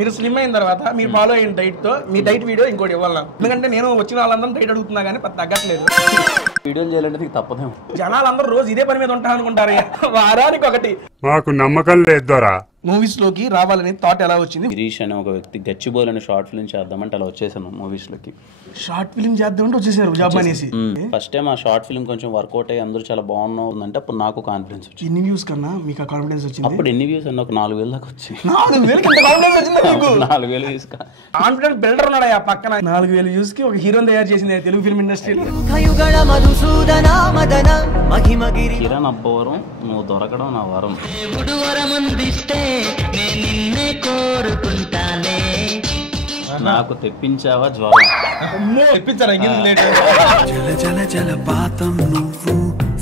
మీరు స్లిమ్ అయిన తర్వాత మీరు ఫాలో అయిన డైట్ తో మీ డైట్ వీడియో ఇంకోటి ఇవ్వాలి. ఎందుకంటే నేను వచ్చిన వాళ్ళందరూ డైట్ అడుగుతున్నా కానీ తగ్గట్లేదు. వీడియోలు చేయాలంటే తప్పదేమో. జనాలందరూ రోజు ఇదే పని మీద ఉంటారు అనుకుంటారు. వారానికి ఒకటి. మాకు నమ్మకం లేదు. మూవీస్ లోకి రావాలని థాట్ ఎలా వచ్చింది? గిరీష్ అనే ఒక వ్యక్తి గచ్చిబౌలి షార్ట్ ఫిల్మ్ చేద్దామంటే అలా వచ్చేసాను మూవీస్ లోకి. షార్ట్ ఫిల్మ్ చేద్దామంటే వచ్చేసారు జాబ్ అనేసి. ఫస్ట్ టైం ఆ షార్ట్ ఫిల్మ్ కొంచెం వర్కౌట్ అయ్యి అందరూ చాలా బాగుందంటే అప్పుడు నాకు కాన్ఫిడెన్స్ వచ్చింది. ఎన్ని వ్యూస్ కన్నా మీకు కాన్ఫిడెన్స్ వచ్చింది? అప్పుడు ఎన్ని వ్యూస్ అన్న ఒక 4,000 దాకా వచ్చి 4,000 వ్యూస్ కాన్ఫిడెంట్ బిల్డర్ ఉన్నాడు ఆ పక్కన. 4,000 వ్యూస్ కి ఒక హీరోని తయారు చేసింది తెలుగు ఫిల్మ్ ఇండస్ట్రీలో. కిరణ్ అబ్బవరం నువ్వు దొరకడం నా వరం. నాకు తెప్పించావా జ్వరం. జల జల జలపాతం నువ్వు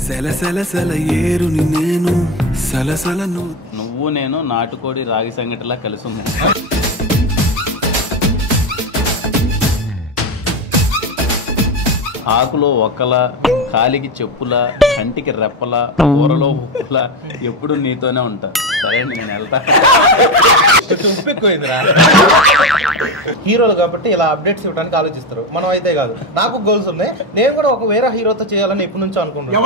సెల సెల ఏరుని నేను సలసల నువ్వు నేను నాటుకోడి రాగి సంగటిలా కలిసి ఉంది. ఆకులో ఒక్కల, కాలికి చెప్పుల, కంటికి రెప్పల, కూరలో ఉప్పుల, ఎప్పుడు నీతోనే ఉంటా. సరే నేను వెళ్తా. హీరోలు కాబట్టి ఇలా అప్డేట్స్ ఇవ్వడానికి ఆలోచిస్తారు. మనం అయితే కాదు. నాకు గోల్స్ ఉన్నాయి. నేను కూడా ఒక వేరే హీరోతో చేయాలని ఎప్పటి నుంచో అనుకుంటున్నాను.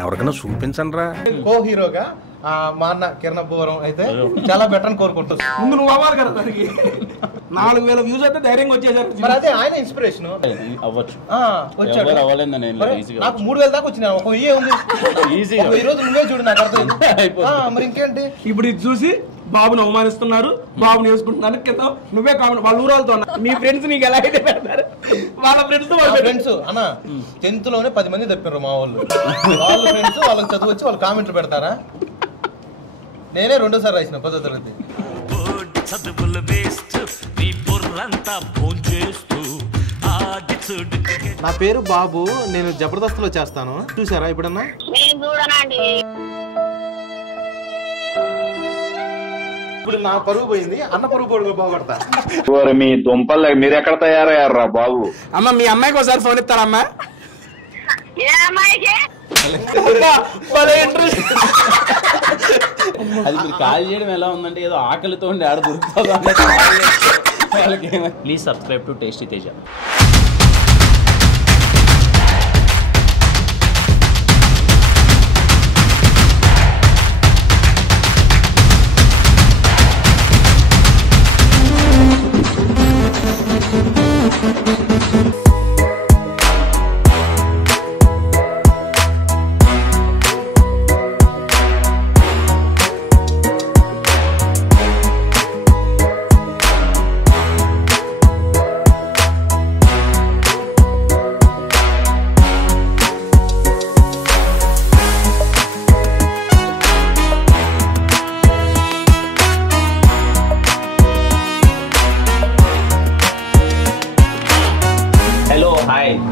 ఎవరికైనా చూపించండి రా. కో హీరోగా మా అన్న కిరణ్ అబ్బవరం అయితే చాలా బెటర్ అని కోరుకుంటున్నాను. ముందు నువ్వు అవ్వాలి కదా దానికి. 4,000 వ్యూస్ అయితే ధైర్యంగా వచ్చేసారు. మరి అదే ఆయన ఇన్స్పిరేషన్ అవ్వచ్చు. వచ్చాడు. నాకు 3,000 దాకా వచ్చిన ఒక 1000 ఉంది. ఈ రోజు నువ్వే చూడు నాకు అర్థం. మరి ఇంకేంటి ఇప్పుడు ఇది చూసి బాబుని అవమానిస్తున్నారు, బాబుని వేసుకుంటున్నారు. కింద నువ్వే కామెంట్ వాళ్ళ ఊరాలతో మీ ఫ్రెండ్స్ నీకు ఎలా అయితే పెడతారు వాళ్ళ ఫ్రెండ్స్ అన్న 10th లోనే 10 మంది తప్పారు మా వాళ్ళు. వాళ్ళ ఫ్రెండ్స్ వాళ్ళకి చదువు వచ్చి వాళ్ళు కామెంట్లు పెడతారా? నేనే 2సారి రాసిన 10వ తరగతి. నా పేరు బాబు, నేను జబర్దస్త్ లో చేస్తాను. చూసారా ఇప్పుడన్నా? ఇప్పుడు నా పరుగు పోయింది, అన్న పరుగు పొడుగు బాగుపడతా. మీ దుంపలు మీరు ఎక్కడ తయారయ్యారా బాబు? అమ్మ మీ అమ్మాయికి ఒకసారి ఫోన్ ఇస్తారమ్మా. అది మీరు కాల్ చేయడం ఎలా ఉందంటే ఏదో ఆకలితో ఉండి ఆడ దొరుకుతుందో. Please subscribe to tasty Teja.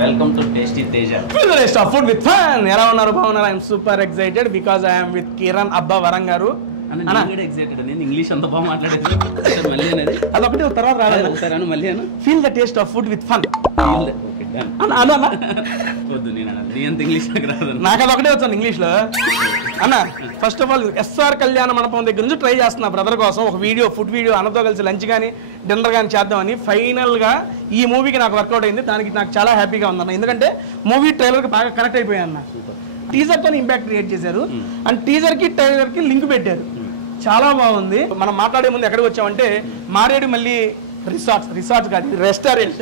Welcome to Tasty Teja. Taste of food with fun. ఎలా ఉన్నారు? బాగున్నారు? I am super excited because I am with Kiran Abbavaram గారు. అన్న నేను ఎక్సైటెడ్. నేను ఇంగ్లీష్ అంత బాగా మాట్లాడేది. మళ్ళీ అనేది అదొకటి తర్వాత రాలేదు. ఒకసారి అను మళ్ళీ అను. Feel the taste of food with fun. Okay done. అన్న వద్దు నేను అన్న. నీ అంత ఇంగ్లీష్ నాకు రాదు. నాకు అదొకటే వచ్చాను ఇంగ్లీష్ లో. అన్న ఫస్ట్ ఆఫ్ ఆల్ ఎస్ఆర్ కళ్యాణ మండపం దగ్గర నుంచి ట్రై చేస్తున్నా బ్రదర్ కోసం ఒక వీడియో, ఫుడ్ వీడియో అన్నతో కలిసి లంచ్ కానీ డిన్నర్ కానీ చేద్దామని. ఫైనల్గా ఈ మూవీకి నాకు వర్కౌట్ అయింది. దానికి నాకు చాలా హ్యాపీగా ఉందన్న. ఎందుకంటే మూవీ ట్రైలర్కి బాగా కనెక్ట్ అయిపోయాను అన్న. టీజర్తో ఇంపాక్ట్ క్రియేట్ చేశారు అండ్ టీజర్కి ట్రైలర్కి లింక్ పెట్టారు. చాలా బాగుంది. మనం మాట్లాడే ముందు ఎక్కడికి వచ్చామంటే మారేడుమల్లి రిసార్ట్స్ కాదు, రెస్టారెంట్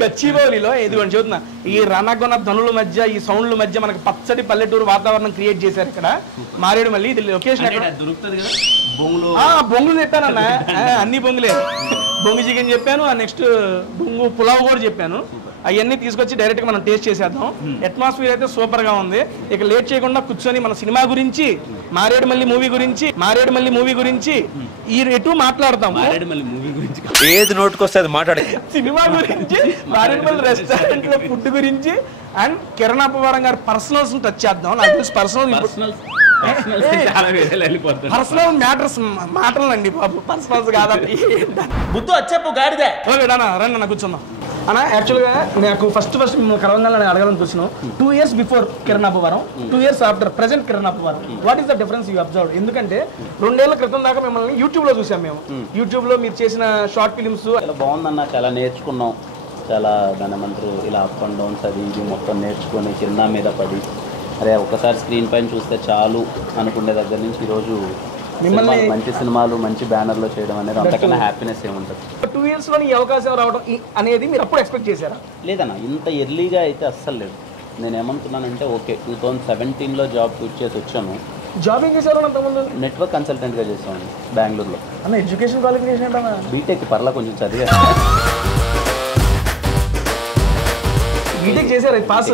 గచ్చిబౌలిలో. ఇదిగోండి చెబుతున్నా, ఈ రణగొన ధనుల మధ్య, ఈ సౌండ్ల మధ్య మనకి పచ్చడి పల్లెటూరు వాతావరణం క్రియేట్ చేశారు ఇక్కడ మారేడుమల్లి. ఇది లొకేషన్ దొరుకుతుంది కదా. బొంగులు చెప్పానన్న, అన్ని బొంగులే. బొంగు చికెన్ చెప్పాను, నెక్స్ట్ బొంగు పులావ్ కూడా చెప్పాను. అవన్నీ తీసుకొచ్చి డైరెక్ట్గా మనం టేస్ట్ చేసేద్దాం. అట్మాస్ఫియర్ అయితే సూపర్గా ఉంది. ఇక లేట్ చేయకుండా కూర్చొని మన సినిమా గురించి, మారేడుమల్లి మూవీ గురించి ఈ ఎటు మాట్లాడతాం. ఏది నోటుకొస్తే అది మాట్లాడే సినిమా గురించి, మారేడుమల్లి రెస్టారెంట్ లో ఫుడ్ గురించి అండ్ కిరణ్ అబ్బవరం గారి పర్సనల్స్ టచ్ చేద్దాం. నాకు తెలిసి పర్సనల్ మ్యాటర్స్ మాటలండి బాబు, పర్సనల్స్ కాదండి. బుద్ధు వచ్చేపు గాడిదే. రండి అన్న కూర్చుందాం. అన్న యాక్చువల్గా నాకు ఫస్ట్ మిమ్మల్ని కలవంగానే నేను అడగాలని చూసినాను 2 years before Kiran Abbavaram 2 years after present Kiran Abbavaram what is the difference you observe? ఎందుకంటే 2 ఏళ్ల క్రితం దాకా మిమ్మల్ని యూట్యూబ్లో చూసాం మేము. యూట్యూబ్లో మీరు చేసిన షార్ట్ ఫిలిమ్స్ చాలా బాగుందన్న, చాలా నేర్చుకున్నాం, చాలా దాని ఏమంటారు ఇలా అప్ అండ్ డౌన్స్ అది ఇది మొత్తం నేర్చుకొని కింద మీద పడి అరే ఒకసారి స్క్రీన్ పైన చూస్తే చాలు అనుకునే దగ్గర నుంచి ఈరోజు మిమ్మల్ని మంచి సినిమాలు మంచి బ్యానర్లో చేయడం అనేది అంతకన్నా హ్యాపీనెస్ ఏముంటుంది. 2 years లో ఈ అవకాశం రావడం అనేది మీరు అప్పుడు ఎక్స్పెక్ట్ చేశారా? లేదన్న, ఇంత ఎర్లీగా అయితే అస్సలు లేదు. నేను ఏమనుకున్నానంటే ఓకే 2017లో జాబ్ క్విట్ చేసి వచ్చాను. జాబ్ ఏం చేశారు అంతకుముందు? నెట్వర్క్ కన్సల్టెంట్గా చేసాను బెంగళూరులో. అన్న ఎడ్యుకేషన్ క్వాలిఫికేషన్ ఏంటన్నా? బీటెక్ పర్లా కొంచెం చదివా. బీటెక్ చేశారు, పాస్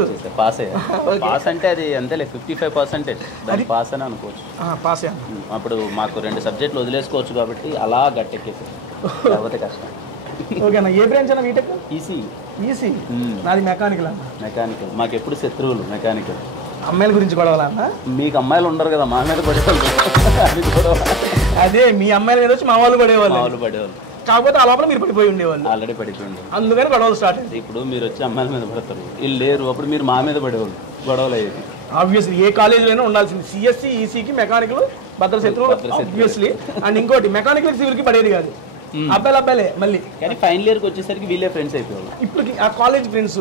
అయ్యా. పాస్ అంటే అది అంతేలే 55% దాన్ని పాస్ అని అనుకోవచ్చు. పాస్ అప్పుడు మాకు 2 సబ్జెక్టులు వదిలేసుకోవచ్చు కాబట్టి అలా గట్టెక్కేసారు, లేకపోతే కష్టం. ఓకేనా. ఏ బ్రాంచ్ అన్న బీటెక్? ఈసీ. నాది మెకానికల్ అన్న. మెకానికల్ మాకు ఎప్పుడు శత్రువులు మెకానికల్. అమ్మాయిల గురించి గొడవలన్నా? మీకు అమ్మాయిలు ఉండరు కదా, మా మీద పడేవాళ్ళు. అదే మీ అమ్మాయిల మీద వచ్చి మా వాళ్ళు పడేవాళ్ళు. కాకపోతే ఆ లోపల మీరు పడిపోయి ఉండేవాళ్ళు. ఆల్రెడీ పడిపోయింది, అందుకని గొడవలు స్టార్ట్ అయింది. ఇప్పుడు మీరు వచ్చి అమ్మాయిల మీద పడతారు, వీళ్ళు లేరు, అప్పుడు మీరు మా మీద పడేవాళ్ళు, గొడవలు అయ్యేది. ఆబ్వియస్లీ ఏ కాలేజీలో ఉండాల్సింది. సిఎస్సి ఈసీకి మెకానికల్ భద్రశత్రువు ఆబ్వియస్లీ. అండ్ ఇంకోటి మెకానికల్ సివిల్కి పడేది కాదు, అబ్బాయిలే మళ్ళీ. కానీ ఫైనల్ ఇయర్కి వచ్చేసరికి వీళ్ళే ఫ్రెండ్స్ అయిపోయారు. ఇప్పటికి ఆ కాలేజ్ ఫ్రెండ్స్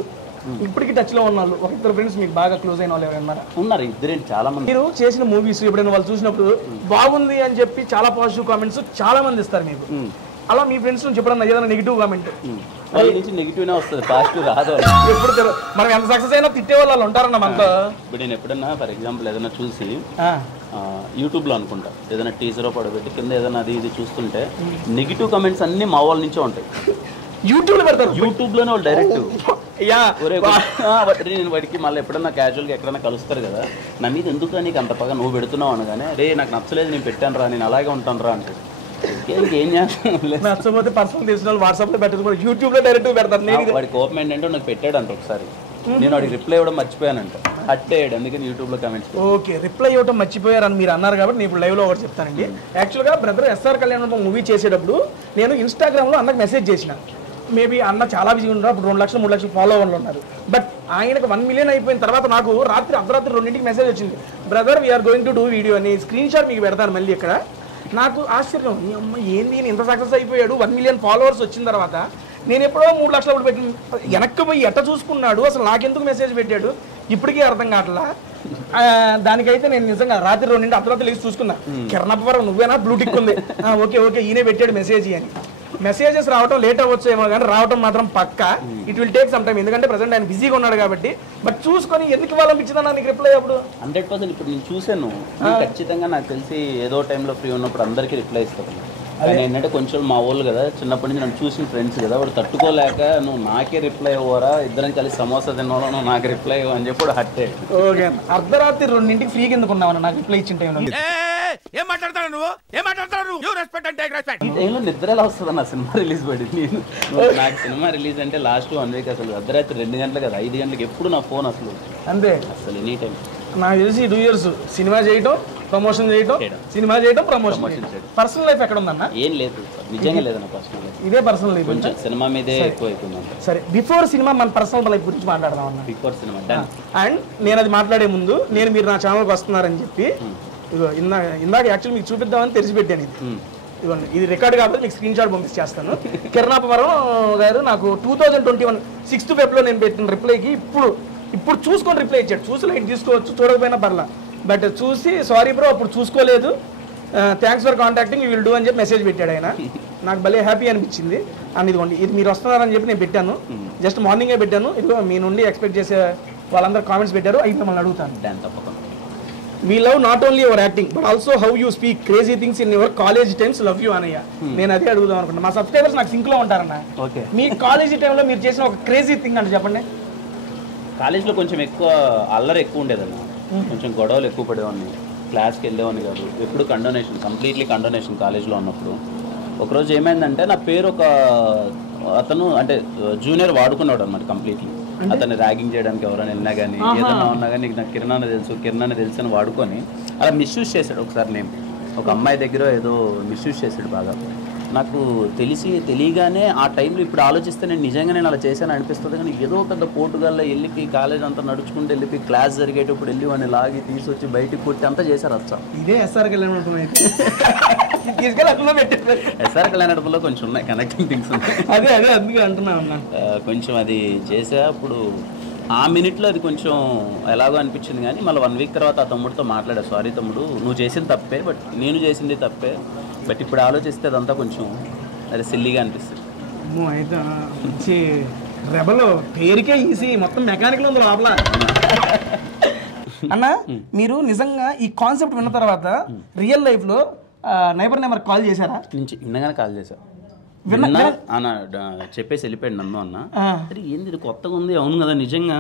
ఇప్పటికి టచ్ లో ఉన్న వాళ్ళు ఒక ఇద్దరు ఫ్రెండ్స్ మీకు బాగా క్లోజ్ అయిన వాళ్ళు ఎవరైనా ఉన్నారు? ఇద్దరేంటి, చాలా మంది. మీరు చేసిన మూవీస్ ఎప్పుడైనా వాళ్ళు చూసినప్పుడు బాగుంది అని చెప్పి చాలా పాజిటివ్ కామెంట్స్ చాలా మంది ఇస్తారు మీకు. అలా మీ ఫ్రెండ్స్ నుంచి ఎప్పుడన్నా ఏదైనా నెగిటివ్ కామెంట్? వాళ్ళ నుంచి నెగిటివ్నే వస్తుంది, పాజిటివ్ రాదు. ఎప్పుడు మనం ఎంత సక్సెస్ అయినా తిట్టే వాళ్ళు ఉంటారన్న మనతో. ఇప్పుడు నేను ఎప్పుడన్నా ఫర్ ఎగ్జాంపుల్ ఏదైనా చూసి యూట్యూబ్లో అనుకుంటా ఏదైనా టీజరో పడబెట్టి కింద ఏదైనా అది ఇది చూస్తుంటే నెగిటివ్ కామెంట్స్ అన్ని మా వాళ్ళ నుంచే ఉంటాయి. యూట్యూబ్లో పెడతారు, యూట్యూబ్లోనే వాళ్ళు డైరెక్ట్. నేను వాడికి మళ్ళీ ఎప్పుడన్నా క్యాజువల్గా ఎక్కడైనా కలుస్తారు కదా, నా మీద ఎందుకు నీకు అంత పగా నువ్వు పెడుతున్నావు అనగానే రే నాకు నచ్చలేదు నేను పెట్టాను రా, నేను అలాగే ఉంటాను రా అంటే ఏం చేస్తాను. నచ్చకపోతే పర్సనల్ తెలిసిన వాళ్ళు వాట్సాప్లో పెట్టదు, యూట్యూబ్లో డైరెక్ట్ పెడతారు. వాడి కోపం ఏంటంటే నాకు పెట్టాడు అంట ఒకసారి, నేను వాడికి రిప్లై ఇవ్వడం మర్చిపోయానంట, అట్టేయడు, అందుకని యూట్యూబ్లో కామెంట్స్. ఓకే, రిప్లై ఇవ్వడం మర్చిపోయారని మీరు అన్నారు కాబట్టి నేను ఇప్పుడు లైవ్లో ఒకటి చెప్తానండి. యాక్చువల్గా బ్రదర్ ఎస్ఆర్ కళ్యాణ్ మూవీ చేసేటప్పుడు నేను ఇన్స్టాగ్రామ్లో అన్నకు మెసేజ్ చేసిన. మేబీ అన్న చాలా బిజీగా ఉన్నారు, అప్పుడు 2 లక్షలు 3 లక్షలు ఫాలోవర్లు ఉన్నారు. బట్ ఆయనకు 1 మిలియన్ అయిపోయిన తర్వాత నాకు అర్ధరాత్రి 2ంటికి మెసేజ్ వచ్చింది, brother we are going to do video అని. స్క్రీన్ షాట్ మీకు పెడతాను మళ్ళీ ఇక్కడ. నాకు ఆశ్చర్యం, మీ అమ్మ ఏంది ఇంత సక్సెస్ అయిపోయాడు, 1 మిలియన్ ఫాలోవర్స్ వచ్చిన తర్వాత నేను ఎప్పుడో 3 లక్షలు పెట్టి వెనక్కి పోయి ఎట్ట చూసుకున్నాడు, అసలు నాకెందుకు మెసేజ్ పెట్టాడు ఇప్పటికీ అర్థం కావట్లా. దానికైతే నేను నిజంగా రాత్రి 2 అర్ధరాత్రి లేచి చూసుకున్నా, కిరణ్ అప్పవరం నువ్వేనా, బ్లూటిక్ ఉంది, ఓకే ఈయనే పెట్టాడు మెసేజ్ అని. మెసేజెస్ రావడం లేట్ అవ్వచ్చు ఏమో కానీ రావడం మాత్రం పక్కా. It will take some time, ఎందుకంటే ప్రజెంట్ ఆయన బిజీగా ఉన్నాడు కాబట్టి. బట్ చూసుకొని ఎందుకు ఇవ్వాలనిపించిందన్నా నీకు రిప్లై అప్పుడు? 100% ఇప్పుడు నేను చూశాను, ఖచ్చితంగా నాకు తెలిసి ఏదో టైంలో ఫ్రీ ఉన్నప్పుడు అందరికీ రిప్లై ఇస్తాను. కానీ ఏంటంటే కొంచెం మా వాళ్ళు కదా, చిన్నప్పటి నుంచి నన్ను చూసిన ఫ్రెండ్స్ కదా, వాడు తట్టుకోలేక నువ్వు నాకే రిప్లై ఇవ్వరా, ఇద్దరం కలిసి సమోసా తిన్నావా, నువ్వు నాకు రిప్లై ఇవ్వ అని చెప్పి హట్ అయ్యాడు. ఓకే, అర్ధరాత్రి 2ంటికి ఫ్రీ కిందకు ఉన్నావు నాకు రిప్లై ఇచ్చిన టైంలో. ఈ టైంలో నిద్ర ఎలా వస్తుంది అన్న, సినిమా రిలీజ్ పడింది. నాకు సినిమా రిలీజ్ అంటే లాస్ట్ 1 వీక్ అసలు అర్ధరాత్రి 2 గంటలు కదా 5 గంటలకు ఎప్పుడు నా ఫోన్ అసలు అంతే. అసలు ఎనీ టైం నాకు తెలిసి 2 years సినిమా చేయటం, ప్రమోషన్ చేయటం, సినిమా చేయటం, ప్రమోషన్. పర్సనల్ లైఫ్ ఎక్కడ ఉందన్న? ఏం లేదు, నిజంగా లేదన్న పర్సనల్ లైఫ్. ఇదే పర్సనల్ లైఫ్, కొంచెం సినిమా మీదే ఎక్కువ అయిపోయింది. సరే, బిఫోర్ సినిమా మన పర్సనల్ లైఫ్ గురించి మాట్లాడదాం అన్న. Before cinema done. అండ్ నేను అది మాట్లాడే ముందు మీరు నా ఛానల్కి వస్తున్నారని చెప్పి ఇందాక యాక్చువల్ మీకు చూపిద్దామని తెరిచిపెట్టాను. ఇదిగోండి, ఇది రికార్డ్ కాబట్టి మీకు స్క్రీన్ షాట్ పంపించేస్తాను. కిరణ్ అప్పవరం గారు నాకు 2021 6th February నేను పెట్టిన రిప్లైకి ఇప్పుడు చూసుకొని రిప్లై ఇచ్చాడు. చూసి లైట్ తీసుకోవచ్చు, చూడకపోయినా పర్లా, బట్ చూసి సారీ బ్రో అప్పుడు చూసుకోలేదు, thanks for contacting you will do అని చెప్పి మెసేజ్ పెట్టాడు ఆయన. నాకు భలే హ్యాపీ అనిపించింది. అండ్ ఇదిగోండి, ఇది మీరు వస్తున్నారని చెప్పి నేను పెట్టాను, జస్ట్ మార్నింగే పెట్టాను. ఇదిగో మీ నుండి ఎక్స్పెక్ట్ చేసే వాళ్ళందరూ కామెంట్స్ పెట్టారు, అవి మిమ్మల్ని అడుగుతాను. తప్పకుండా. We love not only your acting but also how you speak crazy things in your college times. Love you అనయ్య. నేను అదే అడుగుదాం అనుకుంటున్నా. మా సబ్స్క్రైబర్స్ నాకు సింక్ లో ఉంటారన్న. మీ కాలేజీ టైంలో మీరు చేసిన ఒక క్రేజీ థింగ్ అంటే చెప్పండి. కాలేజ్లో కొంచెం ఎక్కువ అల్లరి ఎక్కువ ఉండేదన్న, కొంచెం గొడవలు ఎక్కువ పడేవాడిని, క్లాస్కి వెళ్ళేవాడిని కాదు, ఎప్పుడు కంప్లీట్లీ కండోనేషన్ కాలేజ్లో ఉన్నప్పుడు. ఒకరోజు ఏమైందంటే నా పేరు ఒక అతను అంటే జూనియర్ వాడుకున్నాడు అన్నమాట కంప్లీట్లీ. అతన్ని ర్యాగింగ్ చేయడానికి ఎవరైనా వెళ్ళినా కానీ ఏదైనా ఉన్నా కానీ నాకు కిరణ్ అన్న తెలుసు అని వాడుకొని అలా మిస్యూజ్ చేశాడు. ఒకసారి నేను ఒక అమ్మాయి దగ్గర ఏదో మిస్యూజ్ చేశాడు బాగా. నాకు తెలియగానే ఆ టైంలో ఇప్పుడు ఆలోచిస్తే నేను నిజంగా నేను అలా చేశాను అనిపిస్తుంది. కానీ ఏదో పెద్ద పోర్టుగల్లో వెళ్ళి కాలేజ్ అంతా నడుచుకుంటూ వెళ్ళి క్లాస్ జరిగేటప్పుడు వెళ్ళి వాడిని లాగి తీసుకొచ్చి బయటికి కొట్టి అంతా చేశారు అచ్చా. ఇదే ఎస్ఆర్ కళ్యాణ్ తీసుకెళ్ళి ఎస్ఆర్ కళ్యాణలో కొంచెం ఉన్నాయి కనెక్టింగ్ థింగ్స్ ఉన్నాయి. అదే అందుకే అంటున్నా కొంచెం అది చేసా. అప్పుడు ఆ మినిట్లో అది కొంచెం ఎలాగో అనిపించింది. కానీ మళ్ళీ 1 వీక్ తర్వాత ఆ తమ్ముడితో మాట్లాడా, సారీ తమ్ముడు నువ్వు చేసింది తప్పే, బట్ నేను చేసింది తప్పే, బట్ ఇప్పుడు ఆలోచిస్తే అదంతా కొంచెం అదే సిల్లీగా అనిపిస్తుంది. అయితే మంచి రెబల్ పేరుకే ఈజీ, మొత్తం మెకానికల్ ఉంది లోపల. అన్న మీరు నిజంగా ఈ కాన్సెప్ట్ విన్న తర్వాత రియల్ లైఫ్లో నైబర్ నెంబర్ కాల్ చేశారా? నుంచి విన్నగానే కాల్ చేశా. అన్న చెప్పేసి వెళ్ళిపోయాడు నన్ను అన్న. అరే ఏంది ఇది కొత్తగా ఉంది. అవును కదా నిజంగా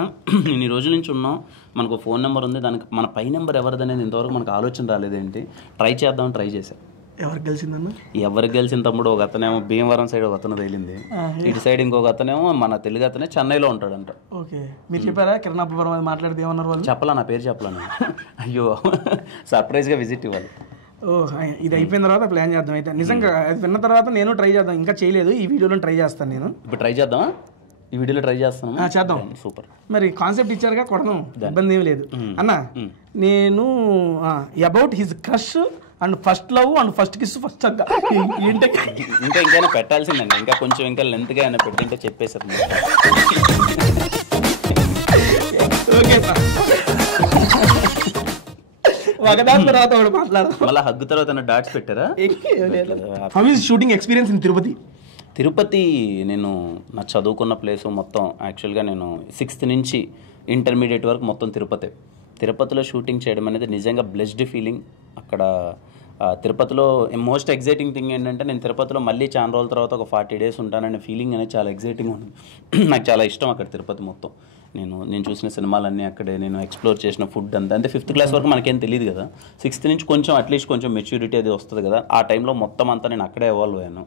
నేను ఈ రోజుల నుంచి ఉన్నాం, మనకు ఫోన్ నెంబర్ ఉంది, దానికి మన పై నెంబర్ ఎవరిదనేది ఇంతవరకు మనకు ఆలోచన రాలేదేంటి, ట్రై చేద్దామని ట్రై చేశా. ఎవరికి గెలిచిందన్న? ఎవరికి గెలిచిన తమ్ముడు ఒక అతనేమో భీమవరం సైడ్ ఒక అతను తేలింది, ఇటు సైడ్ ఇంకొక అతనేమో మన తెలుగు అతనే చెన్నైలో ఉంటాడంట. ఓకే, మీరు చెప్పారా కిరణాపురం అది మాట్లాడితే ఏమన్నారు వాళ్ళు? చెప్పలా, నా పేరు చెప్పలా. అయ్యో సర్ప్రైజ్గా విజిట్ ఇవ్వాలి. ఇది అయిపోయిన తర్వాత ప్లాన్ చేద్దాం. అయితే నిజంగా అది విన్న తర్వాత నేను ట్రై చేద్దాం, ఇంకా చేయలేదు, ఈ వీడియోలో ట్రై చేస్తాను నేను. ఇప్పుడు ట్రై చేద్దామా? ఈ వీడియోలో ట్రై చేస్తాను, చేద్దాం. సూపర్. మరి కాన్సెప్ట్ ఇచ్చారుగా, కొడదాం, ఇబ్బంది ఏమి లేదు. అన్న నేను about his crush and first love and first kiss first అక్క ఏంటి ఇంకైనా పెట్టాల్సిందండి, ఇంకా కొంచెం ఇంకా లెంత్గా అయినా పెట్టింటే చెప్పేసారు. ఓకే సార్, ఒకదాని తర్వాత ఒకటి మాట్లాడదాం. మళ్ళీ హగ్గు తర్వాత డాట్స్ పెట్టారా? How is shooting experience in Tirupati? Tirupati నేను నా చదువుకున్న ప్లేసు మొత్తం యాక్చువల్గా నేను 6th నుంచి ఇంటర్మీడియట్ వరకు మొత్తం తిరుపతిలో షూటింగ్ చేయడం అనేది నిజంగా బ్లెస్డ్ ఫీలింగ్. అక్కడ తిరుపతిలో మోస్ట్ ఎగ్జైటింగ్ థింగ్ ఏంటంటే నేను తిరుపతిలో మళ్ళీ చాలా రోజుల తర్వాత ఒక 40 days ఉంటాననే ఫీలింగ్ అనేది చాలా ఎగ్జైటింగ్ ఉంది. నాకు చాలా ఇష్టం అక్కడ తిరుపతి మొత్తం. నేను చూసిన సినిమాలన్నీ అక్కడే, నేను ఎక్స్ప్లోర్ చేసిన ఫుడ్ అంతా. అంటే 5th class వరకు మనకేం తెలియదు కదా, 6th నుంచి కొంచెం అట్లీస్ట్ కొంచెం మెచ్యూరిటీ అది వస్తుంది కదా, ఆ టైంలో మొత్తం అంతా నేను అక్కడే ఎవాల్వ్ అయ్యాను.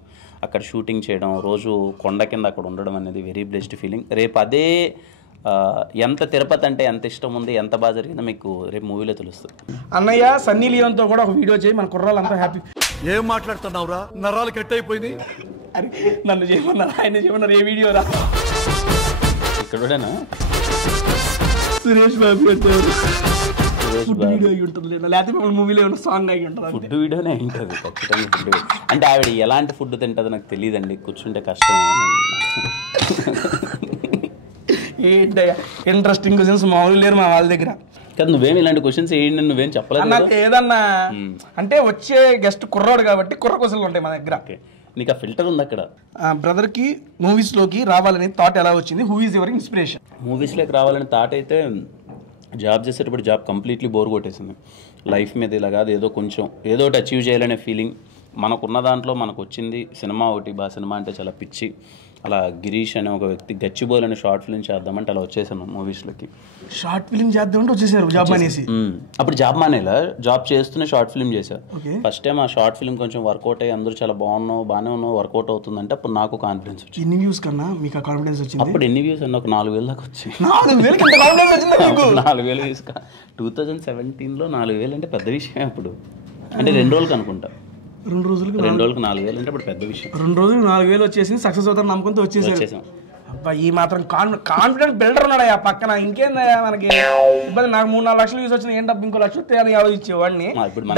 అక్కడ షూటింగ్ చేయడం, రోజు కొండ కింద అక్కడ ఉండడం అనేది వెరీ బ్లెస్డ్ ఫీలింగ్. రేపు అదే ఎంత తిరుపతి అంటే ఎంత ఇష్టం ఉంది, ఎంత బాగా జరిగిందో మీకు రేపు మూవీలో తెలుస్తుంది. అన్నయ్య సన్నీ లియోన్తో కూడా ఒక వీడియో చేయి, మన కుర్రాళ్ళంతా హ్యాపీ. ఏం మాట్లాడుతున్నావురా, నరాలు కట్ అయిపోయింది. అరే నన్ను చేయమన్నారు, ఆయన చేయమన్నారు, ఏ వీడియో రా ఇక్కడ సురేష్ బాబు లేకపోతే మూవీలో ఏమైనా సాంగ్ అయి ఉంటుంది, ఫుడ్ వీడియోనే ఉంటుంది ఖచ్చితంగా. ఫుడ్ అంటే ఆవిడ ఎలాంటి ఫుడ్ తింటుందో నాకు తెలియదండి, కూర్చుంటే కష్టం. ఏంటయ్యా ఇంట్రెస్టింగ్ క్వశ్చన్స్ మామూలు లేరు మా వాళ్ళ దగ్గర. కదా నువ్వేం ఇలాంటి క్వశ్చన్స్ ఏంటి, నువ్వేం చెప్పలేదు ఏదన్నా అంటే వచ్చే గెస్ట్ కుర్రాడు కాబట్టి కుర్ర క్వశ్చన్లు ఉంటాయి మా దగ్గర. నీకు ఆ ఫిల్టర్ ఉంది అక్కడ. బ్రదర్కి మూవీస్లోకి రావాలని థాట్ ఎలా వచ్చింది? Who is your inspiration? మూవీస్లోకి రావాలని థాట్ అయితే జాబ్ చేసేటప్పుడు జాబ్ కంప్లీట్లీ బోర్ కొట్టేసింది. లైఫ్ మీద ఇలా కాదు, ఏదో కొంచెం ఏదో ఒకటి అచీవ్ చేయాలనే ఫీలింగ్. మనకున్న దాంట్లో మనకు వచ్చింది సినిమా ఒకటి, సినిమా అంటే చాలా పిచ్చి. అలా గిరీష్ అనే ఒక వ్యక్తి గచ్చిబౌలి అనే షార్ట్ ఫిల్మ్ చేద్దామంటే అలా వచ్చేసాను మూవీస్లోకి. షార్ట్ ఫిల్మ్ చేద్దామంటే వచ్చేసారు జాబ్ అనేసి? అప్పుడు జాబ్ మానేలా, జాబ్ చేస్తూనే షార్ట్ ఫిల్మ్ చేశారు. ఫస్ట్ టైం ఆ షార్ట్ ఫిల్మ్ కొంచెం వర్కౌట్ అయ్యి అందరూ చాలా బాగానే ఉన్నావు వర్కౌట్ అవుతుందంటే అప్పుడు నాకు కాన్ఫిడెన్స్ వచ్చింది. ఎన్ని వ్యూస్ కన్నా మీకు ఆ కాన్ఫిడెన్స్ వచ్చింది? అప్పుడు ఎన్ని వ్యూస్ అన్న ఒక 4,000 దాకా వచ్చాయి. 4,000 వ్యూస్ 2017లో 4,000 అంటే పెద్ద విషయం. అప్పుడు అంటే 2 రోజులకి అనుకుంటా, 2 రోజులకి 4,000 అంటే ఇప్పుడు పెద్ద విషయం. 2 రోజులు 4,000 వచ్చేసింది, సక్సెస్ అవుతారు నమ్మకంతో వచ్చేసాం. అబ్బా ఈ మాత్రం కాన్ఫిడెంట్ బిల్డర్ ఉన్నాడు ఆ పక్కన, ఇంకేందా మనకి ఇబ్బంది. నాకు 3-4 లక్షలు యూస్ వచ్చిన ఏం డబ్బు, ఇంకో 1,50,000 ఇచ్చేవాడిని.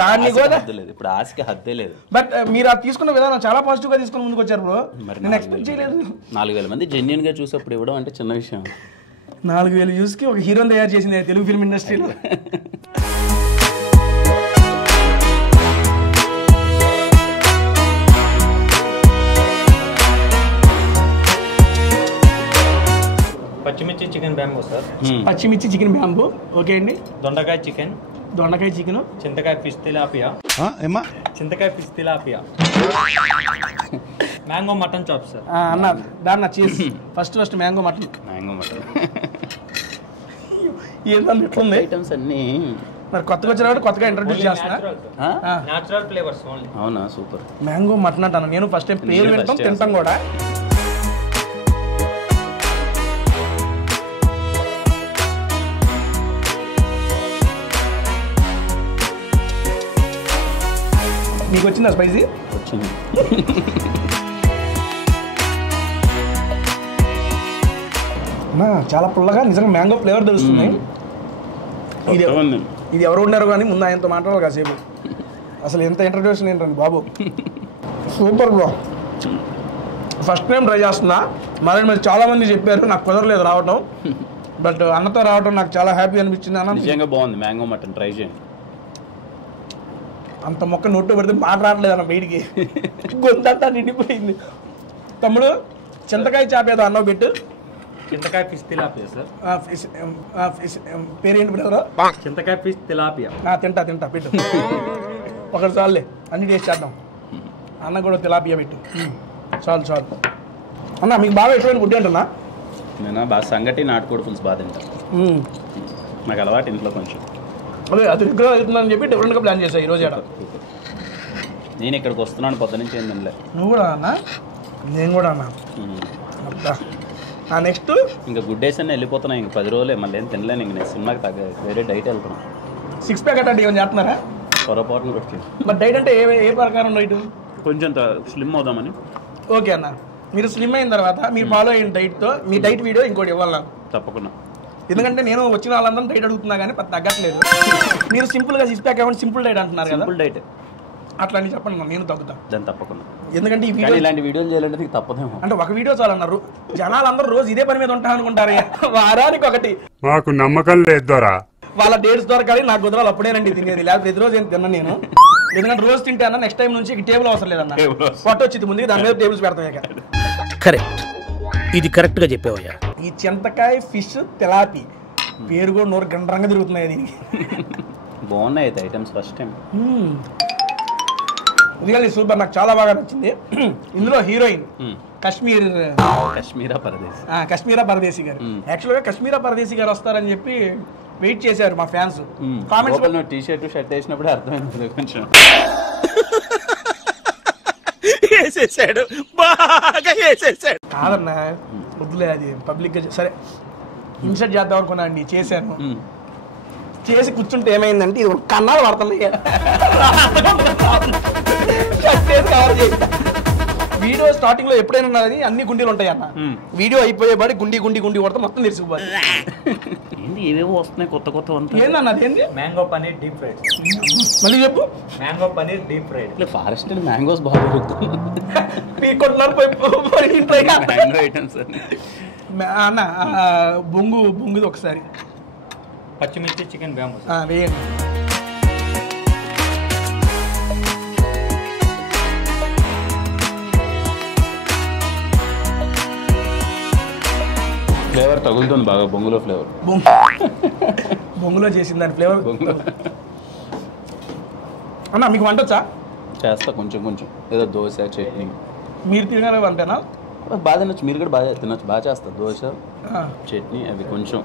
దాన్ని కూడా ఇప్పుడు ఆశకి హద్దే లేదు. బట్ మీరు అది తీసుకున్న విధానం చాలా పాజిటివ్ గా తీసుకుని ముందుకు వచ్చారు బ్రో, నేను ఎక్స్పెక్ట్ చేయలేదు. 4,000 మంది జెన్యూన్ గా చూసేప్పుడు ఇవ్వడం అంటే చిన్న విషయం. 4,000 వ్యూస్ కి ఒక హీరోని తయారు చేసింది తెలుగు ఫిల్మ్ ఇండస్ట్రీలో. పచ్చిమిర్చి చికెన్ బ్యాంబో సార్. పచ్చిమిర్చి చికెన్ బ్యాంబో ఓకే అండి. దొండకాయ చికెన్, చింతకాయ ఫిష్ తిలాపియా, చింతకాయ fish tilapia, mango mutton chop sir. అన్న దాన్ని చీజ్ ఫస్ట్ మ్యాంగో మటన్ ఏంటంటే ఎట్లుంది ఐటమ్స్ అన్నీ. మరి కొత్తగా వచ్చిన కొత్తగా ఇంట్రడ్యూస్ చేస్తున్నా, న్యాచురల్ ఫ్లేవర్స్ ఓన్లీ. అవునా సూపర్. మ్యాంగో మటన్ అంటాను నేను ఫస్ట్ టైం, పేరు వింటాం తింటాం కూడా. మీకు వచ్చిందా స్పైసీ? వచ్చింది. చాలా పుల్లగా నిజంగా మ్యాంగో ఫ్లేవర్ తెలుస్తుంది. ఇది ఎవరు ఉన్నారు కానీ ముందు ఆయనతో మాట్లాడాలి కాసేపు. అసలు ఎంత ఇంట్రడ్యూషన్ ఏంటండి బాబు, super bro. First time try చేస్తున్నా. మరి చాలామంది చెప్పారు, నాకు కుదరలేదు రావటం. బట్ అన్నతో రావటం నాకు చాలా హ్యాపీ అనిపించింది అన్న. నిజంగా బాగుంది మ్యాంగో మటన్, ట్రై చేయండి. అంత మొక్క నోట్లో పెడితే మాట్లాడలేదు అన్న, బయటికి గొంతంతా నిండిపోయింది. తమ్ముడు చింతకాయ చాపేదో అన్నో పెట్టు. చింతకాయ ఫిష్ తిలాపియా సార్. ఫిష్ పేరేంటి బ్రదర్? చింతకాయ ఫిష్ తిలాపియా. తింటా పెట్టు. ఒకటి చాలులే, అన్ని టేస్ట్ చేద్దాం. అన్న కూడా తిలాపియా పెట్టు. చాలు అన్న. మీకు బాగా ఇష్టమైన ఫుడ్ ఏంటన్నా? నేను బాగా సంగటి నాటుకోడి పులుసు బాగా తింటాను. నాకు అలవాటు ఇంట్లో కొంచెం. అదే అది రెగ్యులర్ అవుతుందని చెప్పి డిఫరెంట్గా ప్లాన్ చేశాను ఈరోజు. నేను ఇక్కడికి వస్తున్నాను పొద్దు నుంచి ఏం తినలే. నువ్వు కూడా అన్నా? నేను కూడా అన్నా. నెక్స్ట్ ఇంకా గుడ్ డేస్ అన్నీ వెళ్ళిపోతున్నాయి. ఇంక 10 రోజులే, మళ్ళీ ఏం తినలేను. ఇంక నేను సినిమాకి వేరే డైట్ వెళ్తున్నాను. 6 ప్యాక్ అంటే ఏమైనా చేస్తున్నారా? పొరపాటును కొట్టి. మరి డైట్ అంటే ఏ ప్రకారం డైట్? కొంచెం స్లిమ్ అవుదామని. ఓకే అన్న, మీరు స్లిమ్ అయిన తర్వాత మీరు ఫాలో అయిన డైట్తో మీ డైట్ వీడియో ఇంకోటి ఇవ్వాలి నాకు తప్పకుండా. ఎందుకంటే నేను వచ్చిన వాళ్ళందరూ డైట్ అడుగుతున్నా కానీ తగ్గట్లేదు. మీరు సింపుల్గా 6 ప్యాక్ ఏమంటే సింపుల్ డైట్ అంటున్నారు కదా. సింపుల్ డైట్ అట్లా అని చెప్పండి, నేను తగ్గుతా దాన్ని తప్పకుండా. ఎందుకంటే ఈ వీడియో ఇలాంటి వీడియోలు చేయాలంటే తప్పదేమో. అంటే ఒక వీడియో చాలన్నారు. జనాలందరూ రోజు ఇదే పని మీద ఉంటారు అనుకుంటారు. వారానికి ఒకటి. మాకు నమ్మకం లేదు దొరా. వాళ్ళ డేట్స్ దొరకాలి, నాకు కుదరాలి, అప్పుడేనండి తినేది. లేకపోతే ప్రతిరోజు ఏం తిన్నా నేను. ఎందుకంటే రోజు తింటే అన్న నెక్స్ట్ టైం నుంచి టేబుల్ అవసరం లేదన్న. పొట్ట వచ్చింది ముందుకి, దాని మీద టేబుల్స్ పెడతాం. ఇక కరెక్ట్, ఇది కరెక్ట్ గా చెప్పావయ్యా. ఈ చింతకాయ ఫిష్ తిలాపి పేరు కూడా నోరు గంటరంగా తిరుగుతున్నాయి దీనికి. బాగున్నాయి అయితే items first time. Really super, నాకు చాలా బాగా నచ్చింది. ఇందులో హీరోయిన్ కాశ్మీరా పరదేశీ గారు. యాక్చువల్గా కాశ్మీరా పరదేశీ గారు వస్తారని చెప్పి వెయిట్ చేశారు మా fans. Comments T shirt shirt వేసినప్పుడు అర్థమైంది కొంచెం. కాదన్నా, వద్దులే, అది పబ్లిక్ గా. సరే ఇన్సర్ట్ చేద్దాం అనుకున్నా అండి, చేశాను. చేసి కూర్చుంటే ఏమైందంటే ఇది కన్నాలు పడుతున్నాయి. వీడియో స్టార్టింగ్ లో ఎప్పుడైనా ఉన్నది అన్ని గుండీలు ఉంటాయి అన్న. వీడియో అయిపోయే బడి గుండి కొడితే మొత్తం తెరిసిపోతుంది. ఏవేవో వస్తున్నాయి కొత్త ఏందన్న అదేంటి? Mango paneer deep fried. మళ్ళీ చెప్పు. Mango paneer deep fried. Forest mangoes బాగా దొరుకుతుంది. అన్న బొంగుది ఒకసారి. పచ్చిమిర్చి చికెన్ బ్యాంబో వేయండి. ఫ్లేవర్ తగులుతుంది బాగా, బొంగులో ఫ్లేవర్. బొంగులో చేసింది దాని ఫ్లేవర్. అన్న మీకు వంటొచ్చా? చేస్తా కొంచెం. ఏదో దోశ చట్నీ. మీరు తినగల వంటనా? బాగా తినొచ్చు, మీరు కూడా బాగా తినొచ్చు. బాగా చేస్తా దోశ చట్నీ, అవి కొంచెం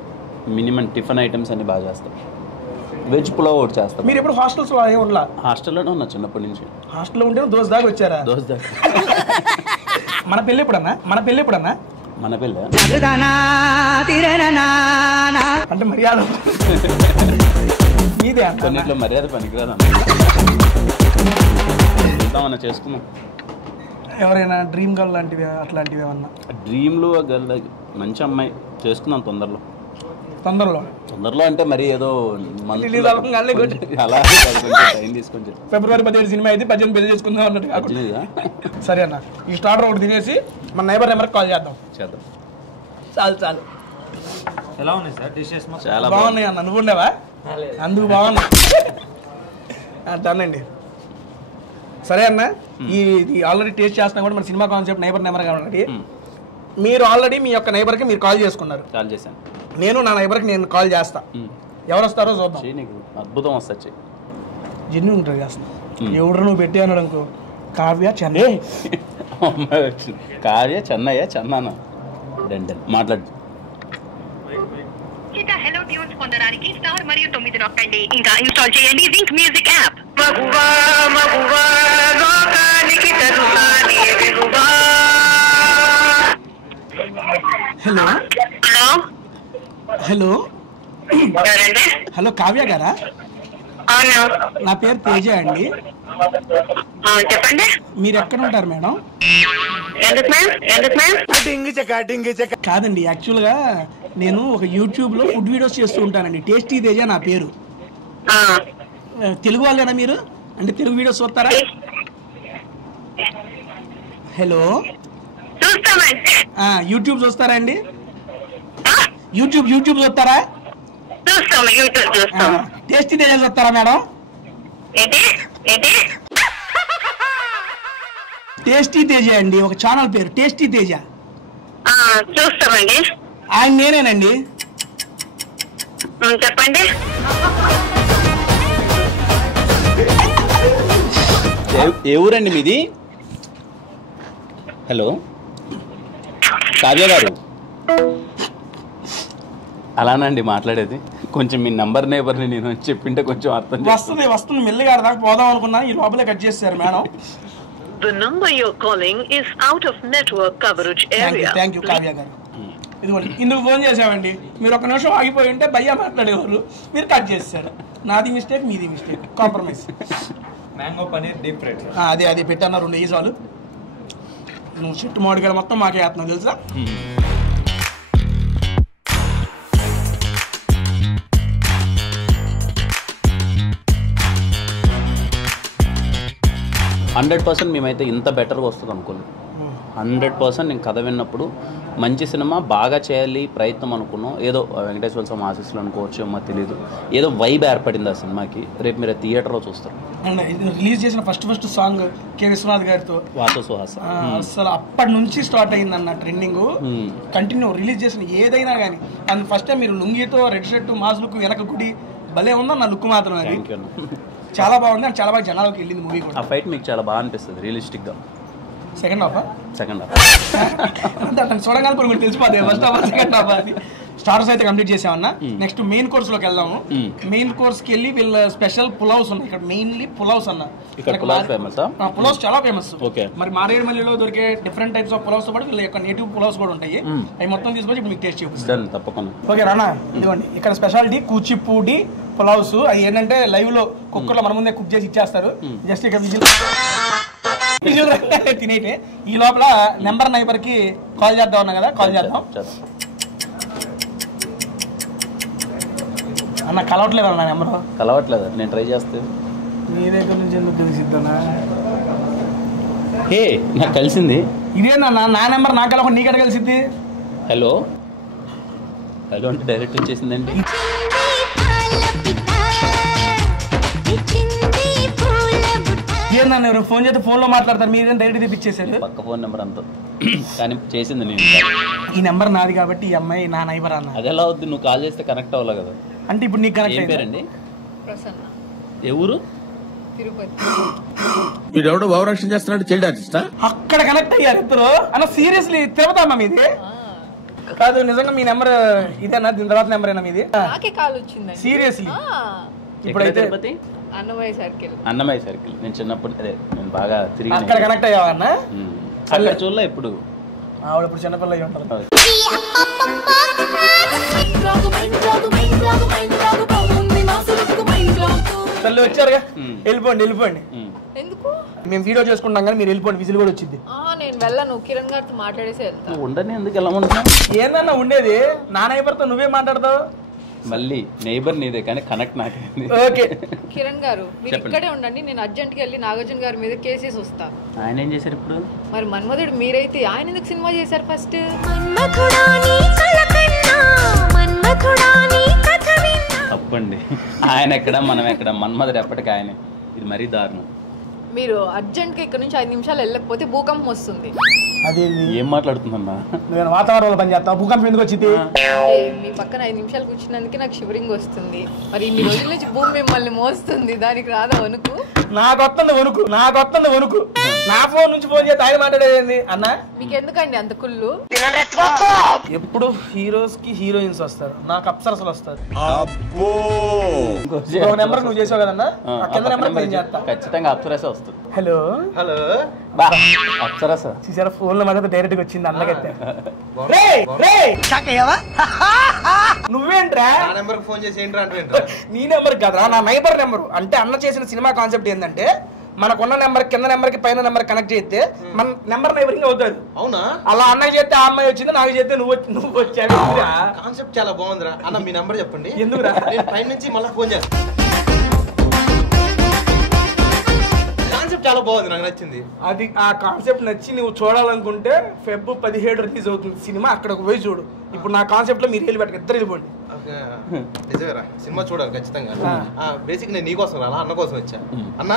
మినిమం టిఫిన్ ఐటమ్స్ అన్ని బాగా చేస్తాం. వెజ్ పులావ్ ఒకటి చేస్తాం. మీరు ఎప్పుడు హాస్టల్స్ ఉండలా? హాస్టల్లోనే ఉన్నా చిన్నప్పటి నుంచి. హాస్టల్లో ఉంటే దోశ దాకా వచ్చారా? దోశ దాకా. మన పెళ్ళి ఎప్పుడన్నా? మన పెళ్ళి అంటే మర్యాద మీదే కొన్నిట్లో మర్యాద పనికిరాదు. చేసుకున్నాం. ఎవరైనా డ్రీమ్ గర్ల్ లాంటివి అట్లాంటివి ఏమన్నా? డ్రీమ్లు గర్ల్ మంచి అమ్మాయి చేసుకున్నాం తొందరలో అంటే మరి ఏదో అలా టైం తీసుకొని. ఫిబ్రవరి 17 సినిమా అయితే 18 పెళ్లి చేసుకుందాం అన్నట్టు. సరే అన్న, ఈ స్టార్టర్ ఒకటి తినేసి మన నైబర్ నెంబర్కి కాల్ చేద్దాం. చాలు. ఎలా ఉన్నాయి సార్ డిషెస్? చాలా బాగున్నాయి అన్న. నువ్వు ఉండేవా? అందుకు బాగున్నా. అండి. సరే అన్న, ఇది ఆల్రెడీ టేస్ట్ చేస్తున్నా కూడా మన సినిమా కాన్సెప్ట్ నైబర్ నెంబర్ కాబట్టి మీరు ఆల్రెడీ మీ యొక్క నైబర్కి మీరు కాల్ చేసుకున్నారు. కాల్ చేశాను. నేను నా నైబర్కి నేను కాల్ చేస్తా. ఎవరు వస్తారో చూద్దాం. అద్భుతం వస్తా. జెన్యూన్ ట్రై చేస్తున్నా. ఎవరు నువ్వు పెట్టి అన్నాడు అనుకో, కావ్య చెన్నయ్య చందన డెంటల్ మాట్లాడు. హలో ట్యూన్స్ పొందడానికి స్టార్ మరియు 9 నొక్కండి. ఇంకా ఇన్స్టాల్ చేయండి wink music app. Hello Kavya గారా? నా పేరు తేజ అండి. చెప్పండి. మీరు ఎక్కడ ఉంటారు మేడం? కాదండి, యాక్చువల్గా నేను ఒక యూట్యూబ్లో ఫుడ్ వీడియోస్ చేస్తూ ఉంటానండి. టేస్టీ తేజ నా పేరు. తెలుగు వాళ్ళేనా మీరు? అంటే తెలుగు వీడియోస్ చూస్తారా? హలో, యూట్యూబ్ చూస్తారా అండి? యూట్యూబ్ చూస్తారా? టేస్టీ తేజ చూస్తారా మేడం? టేస్టీ తేజ అండి, ఒక ఛానల్ పేరు టేస్టీ తేజ. చూస్తామండి. ఆయన నేనేనండి. చెప్పండి. ఏ ఊరండి మీది? హలో కావ్య గారు, అలానండి మాట్లాడేది. కొంచెం మీ నంబర్ నేబర్ని నేను చెప్పింటే కొంచెం అర్థం వస్తుంది మెల్లిగా దాకా పోదాం అనుకున్నా, ఈ లోపలే కట్ చేశారు madam. The number you're calling is out of network coverage area. Thank you Kavya గారు. ఇదిగోండి, ఇందుకు ఫోన్ చేసామండి. మీరు ఒక నిమిషం ఆగిపోయి ఉంటే భయ్యా మాట్లాడేవారు, మీరు కట్ చేశారు. నాది మిస్టేక్, మీది mistake, compromise. Mango paneer deep fried. అది పెట్టాను 2 ఈజాలు. నువ్వు చెట్టు మామిడికాయలు మొత్తం మాకే వేస్తున్నావు తెలుసా? 100% మేమైతే ఇంత బెటర్గా వస్తుంది అనుకోలేదు. 100% నేను కథ విన్నప్పుడు మంచి సినిమా బాగా చేయాలి ప్రయత్నం అనుకున్నాం. ఏదో వెంకటేశ్వర స్వామి ఆశీస్సులు అనుకోవచ్చు, మాకు తెలియదు, ఏదో వైబ్ ఏర్పడింది ఆ సినిమాకి. రేపు మీరు థియేటర్లో చూస్తారు. అండ్ రిలీజ్ చేసిన ఫస్ట్ సాంగ్ కె విశ్వనాథ్ గారితో వాతో సుహాస, అసలు అప్పటి నుంచి స్టార్ట్ అయింది అన్న ట్రెండింగ్. కంటిన్యూ రిలీజ్ చేసిన ఏదైనా కానీ. అండ్ ఫస్ట్ టైం మీరు లుంగితో రెడ్ షర్ట్ మాస్ లుక్ వెనక గుడి భలే ఉందన్న లుక్ మాత్రం. అది చాలా బాగుంది అండ్ చాలా బాగా జనాలకు వెళ్ళింది మూవీ కూడా. ఆ ఫైట్ మీకు చాలా బాగా అనిపిస్తుంది రియలిస్టిక్గా. సెకండ్ హాఫ్ అంటే చూడగానే మీరు తెలిసిపోతుంది ఫస్ట్ హాఫ్ సెకండ్ హాఫ్ అని. స్టార్టర్స్ అయితే కంప్లీట్ చేసామన్నా. నెక్స్ట్ మెయిన్ కోర్స్ లోకి వెళ్దాము. మెయిన్ కోర్స్ కి వెళ్ళి వీళ్ళ స్పెషల్ పులావ్స్ ఉన్నాయి ఇక్కడ. మెయిన్లీ పులావ్స్ అన్న, పులావ్స్ చాలా ఫేమస్. మరి మారేడుమల్లిలో దొరికే డిఫరెంట్ టైప్స్ ఆఫ్ పులావ్స్ తో పాటు వీళ్ళ యొక్క నేటివ్ పులావ్స్ కూడా ఉంటాయి. అవి మొత్తం తీసుకొచ్చి ఇప్పుడు మీకు టేస్ట్ చూపిస్తాను తప్పకుండా. ఓకే రానా, ఇదిగోండి ఇక్కడ స్పెషాలిటీ కూచిపూడి పులావ్స్. అవి ఏంటంటే లైవ్ లో కుక్కర్ లో మన ముందే కుక్ చేసి ఇచ్చేస్తారు. జస్ట్ ఇక్కడ విజువల్ తినేటే. ఈ లోపల నెంబర్ నైబర్ కి కాల్ చేద్దాం ఉన్నా కదా, కాల్ చేద్దాం. అన్న కలవట్లేదు అన్న నెంబర్. కలవట్లేదు, నేను ట్రై చేస్తే. నీ దగ్గర నుంచి ఎందుకు తెలిసిద్దన్నా? హే నాకు కలిసింది. ఇదేనా నా నెంబర్ నాకు కలవకుండా నీకు ఎక్కడ కలిసిద్ది? హలో హలో అంటే డైరెక్ట్ వచ్చేసిందండి. ఏందన్న ఎవరు ఫోన్ చేస్తే ఫోన్ లో మాట్లాడతారు, మీరు డైరెక్ట్ తెప్పించేసారు. పక్క ఫోన్ నెంబర్ అంతా కానీ చేసింది నేను. ఈ నెంబర్ నాది కాబట్టి ఈ అమ్మాయి నా నైబర్ అన్న. అది ఎలా అవుద్ది? నువ్వు కాల్ చేస్తే కనెక్ట్ అవ్వాలి కదా. అంటే ఇప్పుడు నీకు కనెక్ట్. ఏం పేరండి? ఏ ఊరు? వీడెవడో భావరక్షణ చేస్తున్నాడు, చైల్డ్ ఆర్టిస్టా? అక్కడ కనెక్ట్ అయ్యారు ఇద్దరు అన్న. సీరియస్లీ తిరుపతి అమ్మ మీది కాదు? నిజంగా మీ నెంబర్ ఇదేనా? దీని తర్వాత నెంబర్ ఏనా మీది? సీరియస్లీ ఇప్పుడైతే అన్నమయ్య సర్కిల్. నేను చిన్నప్పుడు అదే నేను బాగా తిరిగి అక్కడ కనెక్ట్ అయ్యావా అన్న? అక్కడ చూడలే ఇప్పుడు. ఆవిడ ఇప్పుడు చిన్నపిల్ల అయ్యి ఉంటారు. తల్లి వచ్చారుగా, వెళ్ళిపోండి. ఎందుకు? మేము వీడియో చేసుకుంటాం కానీ మీరు వెళ్ళిపోండి. విజిల్ కూడా వచ్చింది. నేను వెళ్ళను, కిరణ్ గారితో మాట్లాడేసి వెళ్తా. ఉండని ఎందుకు ఎలా ఉంటా? ఏందన్నా ఉండేది? నా నైబర్తో నువ్వే మాట్లాడతావు. మళ్ళీ నైబర్ నీదే కానీ కనెక్ట్ నాకే. ఓకే కిరణ్ గారు మీరు ఇక్కడే ఉండండి, నేను అర్జెంట్ గా వెళ్ళి నాగార్జున గారి మీద కేసేసి వస్తా. ఆయన ఏం చేశారు ఇప్పుడు? మరి మన్మధుడు మీరైతే ఆయన ఎందుకు సినిమా చేశారు? ఫస్ట్ తప్పండి. ఆయన ఎక్కడ మనం ఎక్కడ? మన్మధుడు ఎప్పటికీ ఆయనే. ఇది మరీ దారుణం. మీరు అర్జెంట్ గా ఇక్కడ నుంచి 5 నిమిషాలు వెళ్ళకపోతే భూకంపం వస్తుంది. అది ఏం మాట్లాడుతుందమ్మా? నేను వాతావరణంలో పని చేస్తా. భూకంపం ఎందుకు వచ్చింది? మీ పక్కన 5 నిమిషాలు కూర్చున్నందుకే నాకు షివరింగ్ వస్తుంది. మరి ఇన్ని రోజుల నుంచి భూమి మిమ్మల్ని మోస్తుంది, దానికి రాదా వణుకు? నాకు వస్తుంది వణుకు. నా ఫోన్ నుంచి ఫోన్ చేస్తే ఆయన మాట్లాడేది అన్న. మీకు ఎందుకండి అంత కుళ్ళు? ఎప్పుడు హీరోస్ కి హీరోయిన్స్ వస్తారు, నాకు అప్సరసలు వస్తారు. ఒక నెంబర్ నువ్వు చేసావు కదన్నా, ఖచ్చితంగా అప్సరస వస్తుంది. హలో అప్సరస చూసారా? ఫోన్ లో మాట్లాడితే డైరెక్ట్ గా వచ్చింది అన్నగైతే. నువ్వేంట్రా నెంబర్ ఫోన్ చేసి ఏంట్రా అంటే? నీ నెంబర్ కదరా, నా నైబర్ నెంబర్. అంటే అన్న చేసిన సినిమా కాన్సెప్ట్ ఏంటంటే మనకున్న నెంబర్ కింద నెంబర్ కి పైన నెంబర్ కనెక్ట్ చేస్తే మన నెంబర్ నైబరింగ్ అవుతుంది. అవునా? అలా అన్నకి చేస్తే ఆ అమ్మాయి వచ్చింది, నాకు చేస్తే నువ్వు వచ్చావు. కాన్సెప్ట్ చాలా బాగుందిరా అన్న. మీ నెంబర్ చెప్పండి. ఎందుకురా? నేను పైన నుంచి మళ్ళీ ఫోన్ చేస్తాను. కాన్సెప్ట్ చాలా బాగుంది, నాకు నచ్చింది. అది ఆ కాన్సెప్ట్ నచ్చి నువ్వు చూడాలనుకుంటే Feb 17 రిలీజ్ అవుతుంది సినిమా, అక్కడికి పోయి చూడు. ఇప్పుడు నా కాన్సెప్ట్ లో మీరు వెళ్ళి పెట్టక ఇద్దరు వెళ్ళిపోండి. నిజమేరా, సినిమా చూడాలి ఖచ్చితంగా. బేసిక్ నేను నీకోసం రాలా, అన్న కోసం వచ్చా. అన్న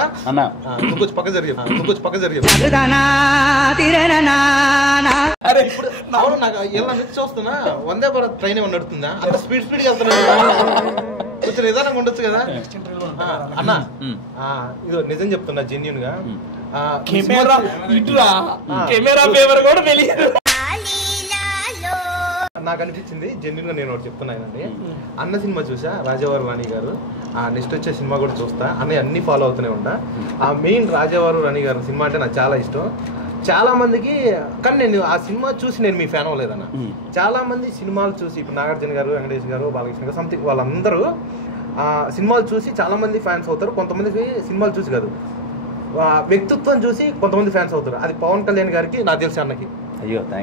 నువ్వు కొంచెం పక్క జరిగి అరే ఇప్పుడు అవును, నాకు ఎలా నుంచి చూస్తున్నా వందే భారత్ ట్రైన్ ఏమన్నా నడుతుందా? అంత స్పీడ్ వెళ్తున్నా, కొంచెం నిదానంగా ఉండొచ్చు కదా అన్న. ఇదో నిజం చెప్తున్నా, జెన్యూన్ గా కెమెరా ఫేవర్ కూడా తెలియదు నాకు అనిపించింది. జెన్యూన్ గా నేను ఒకటి చెప్తున్నానండి. అన్న సినిమా చూసా, రాజావారు రాణి గారు. నెక్స్ట్ వచ్చే సినిమా కూడా చూస్తా, అన్నయ్య అన్ని ఫాలో అవుతూనే ఉంటా. ఆ మెయిన్ రాజావారు రాణి గారు సినిమా అంటే నాకు చాలా ఇష్టం. చాలా మందికి, కానీ నేను ఆ సినిమా చూసి నేను మీ ఫ్యాన్ అవ్వలేదన్న. చాలా మంది సినిమాలు చూసి, ఇప్పుడు నాగార్జున గారు, వెంకటేష్ గారు, బాలకృష్ణ గారు, సంథింగ్ వాళ్ళందరూ సినిమాలు చూసి చాలా మంది ఫ్యాన్స్ అవుతారు. కొంతమందికి సినిమాలు చూసి కాదు, వ్యక్తిత్వం చూసి కొంతమంది ఫ్యాన్స్ అవుతారు. అది పవన్ కళ్యాణ్ గారికి నాకు తెలిసి అన్నకి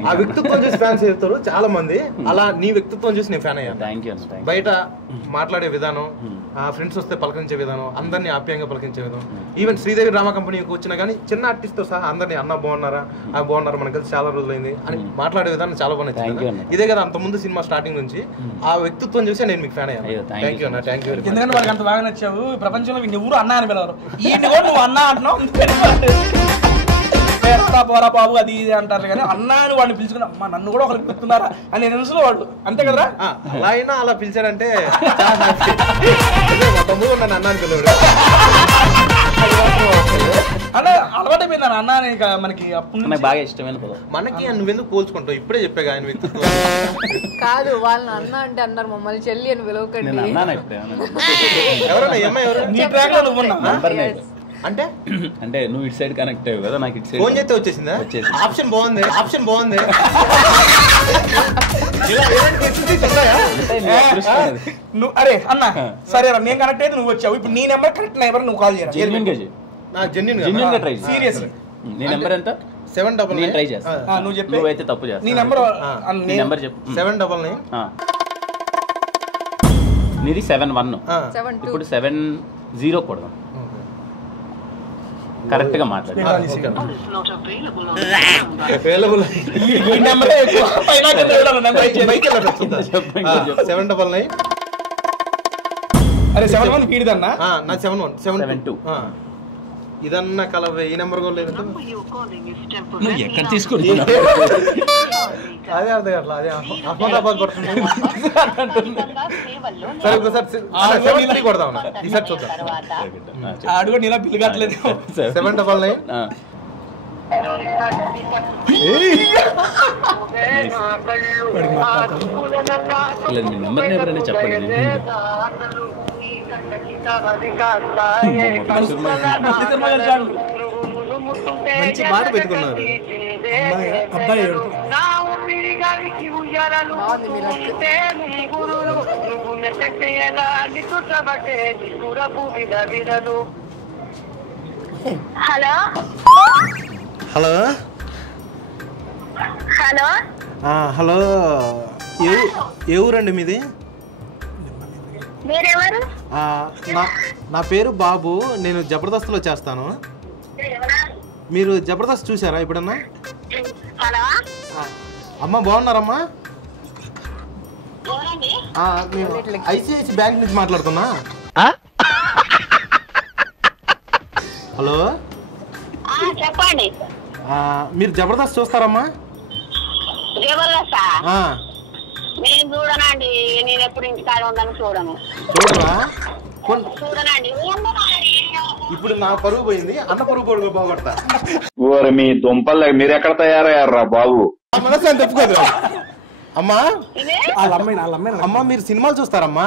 ఆ వ్యక్తిత్వం చూసి ఫ్యాన్స్ అవుతారు చాలా మంది. అలా నీ వ్యక్తిత్వం చూసి నేను ఫ్యాన్ అయ్యాను. బయట మాట్లాడే విధానం, ఫ్రెండ్స్ వస్తే పలకరించే విధానం, అందరినీ ఆప్యాయంగా పలకరించే విధానం. ఈవెన్ శ్రీదేవి డ్రామా కంపెనీకి వచ్చినా కానీ చిన్న ఆర్టిస్ట్ తో సహా అందరినీ అన్న బాగున్నారా, బాగున్నారా, మనకు కలిసి చాలా రోజులైంది అని మాట్లాడే విధానం చాలా బాగుంది. ఇదే కదా అంత ముందు సినిమా స్టార్టింగ్ నుంచి ఆ వ్యక్తిత్వం చూసి నేను మీకు ఫ్యాన్ అయ్యాను. థ్యాంక్ యూ అన్న, థ్యాంక్ యూ. ఎందుకంటే వాళ్ళకి అంత బాగా నచ్చావు. ప్రపంచంలో ఎవరు అన్న అని పిలవరు, ఈయన కూడా నువ్వు అన్న అంటున్నావు. పోరా బాబు అది ఇది అంటారు కానీ అన్నా అని వాడిని పిలుచుకుని అమ్మా నన్ను కూడా ఒకరికి పిలుస్తున్నారా అని తెలుసులో వాడు. అంతే కదరా? అలా అయినా అలా పిలిచాడంటే తమ్ముడు నన్ను అన్నా అని పిలవాడు. అంటే అలవాటు అయిపోయింది అన్న అని మనకి. అప్పుడు బాగా ఇష్టమైన మనకి నువ్వెందుకు పోల్చుకుంటావు? ఇప్పుడే చెప్పాగా ఆయన వ్యక్తిత్వం. కాదు, వాళ్ళని అన్న అంటే అన్నారు, మమ్మల్ని చెల్లి అని పిలవకండి. ఎవరన్నా అమ్మాయి ఎవరు నీ ట్రాక్ లో నువ్వు అంటే అంటే నువ్వు ఇటు సైడ్ కనెక్ట్ అయ్యావు కదా, నాకు ఇటు సైడ్ ఫోన్ చేస్తే వచ్చేసిందా? ఆప్షన్ బాగుంది, ఆప్షన్ బాగుంది. అరే అన్న సరే నేను కనెక్ట్ అయితే నువ్వు వచ్చావు. ఇప్పుడు నీ నెంబర్ కరెక్ట్ నెంబర్ నువ్వు కాల్ చేయాలి. జెన్యూన్ గా ట్రై సీరియస్లీ. నీ నెంబర్ ఎంత? 799 ట్రై చేస్తా. నువ్వు చెప్పు. నువ్వైతే తప్పు చేస్తా. నీ నెంబర్ చెప్పు. 799 నీది 71. ఇప్పుడు 70 కొడదాం. కరెక్ట్ గా మాట్లాడు. 799 అరే 71 వీడిదన్నా. నా 71 ఇదన్నా కలవే. ఈ నెంబర్ కూడా లేదు. ఎక్కడ తీసుకుంటున్నా? అదే అర్థం అట్లా, అదే అహ్మదాబాద్ పడుతుంది. సరే ఒకసారి కొడదాం, ఈసారి చూద్దాం. ఆడు కూడా నీలా బిల్లు కట్టలేదు. 799 మీ నెంబర్ ఎవరైనా చెప్పండి. మంచి మాట పెట్టుకున్నారు అబ్బాయి. హలో హలో హలో హలో, ఏ ఊరండి మీది? మీరెవరు? నా పేరు బాబు, నేను జబర్దస్త్లో చేస్తాను. మీరు జబర్దస్త్ చూసారా ఎప్పుడన్నా? హలో అమ్మ బాగున్నారమ్మా? ఐసిఐసి బ్యాంక్ నుంచి మాట్లాడుతున్నా. హలో చెప్పండి. మీరు జబర్దస్త్ చూస్తారమ్మా? నేను చూడనండి, నేను ఎప్పుడు ఇంటికాడ ఉందని చూడను. చూడరా? చూడనండి. ఇప్పుడు నా పరుగు పోయింది, అన్న పరుగు పొడుగు బాగుపడతా. ఓరి మీ దుంపలు మీరు ఎక్కడ తయారయ్యారా బాబు? మనసు అని చెప్పుకోదు. అమ్మా అమ్మా మీరు సినిమాలు చూస్తారమ్మా?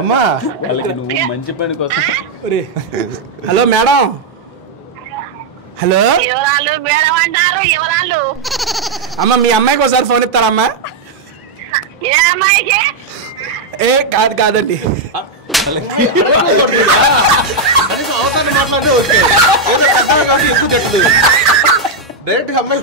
అమ్మా మంచి పని కోసం. Hello madam. హలో అమ్మ, మీ అమ్మాయికి ఒకసారి ఫోన్ ఇస్తారమ్మా? ఏ కాదండి డైరెక్ట్ అమ్మాయి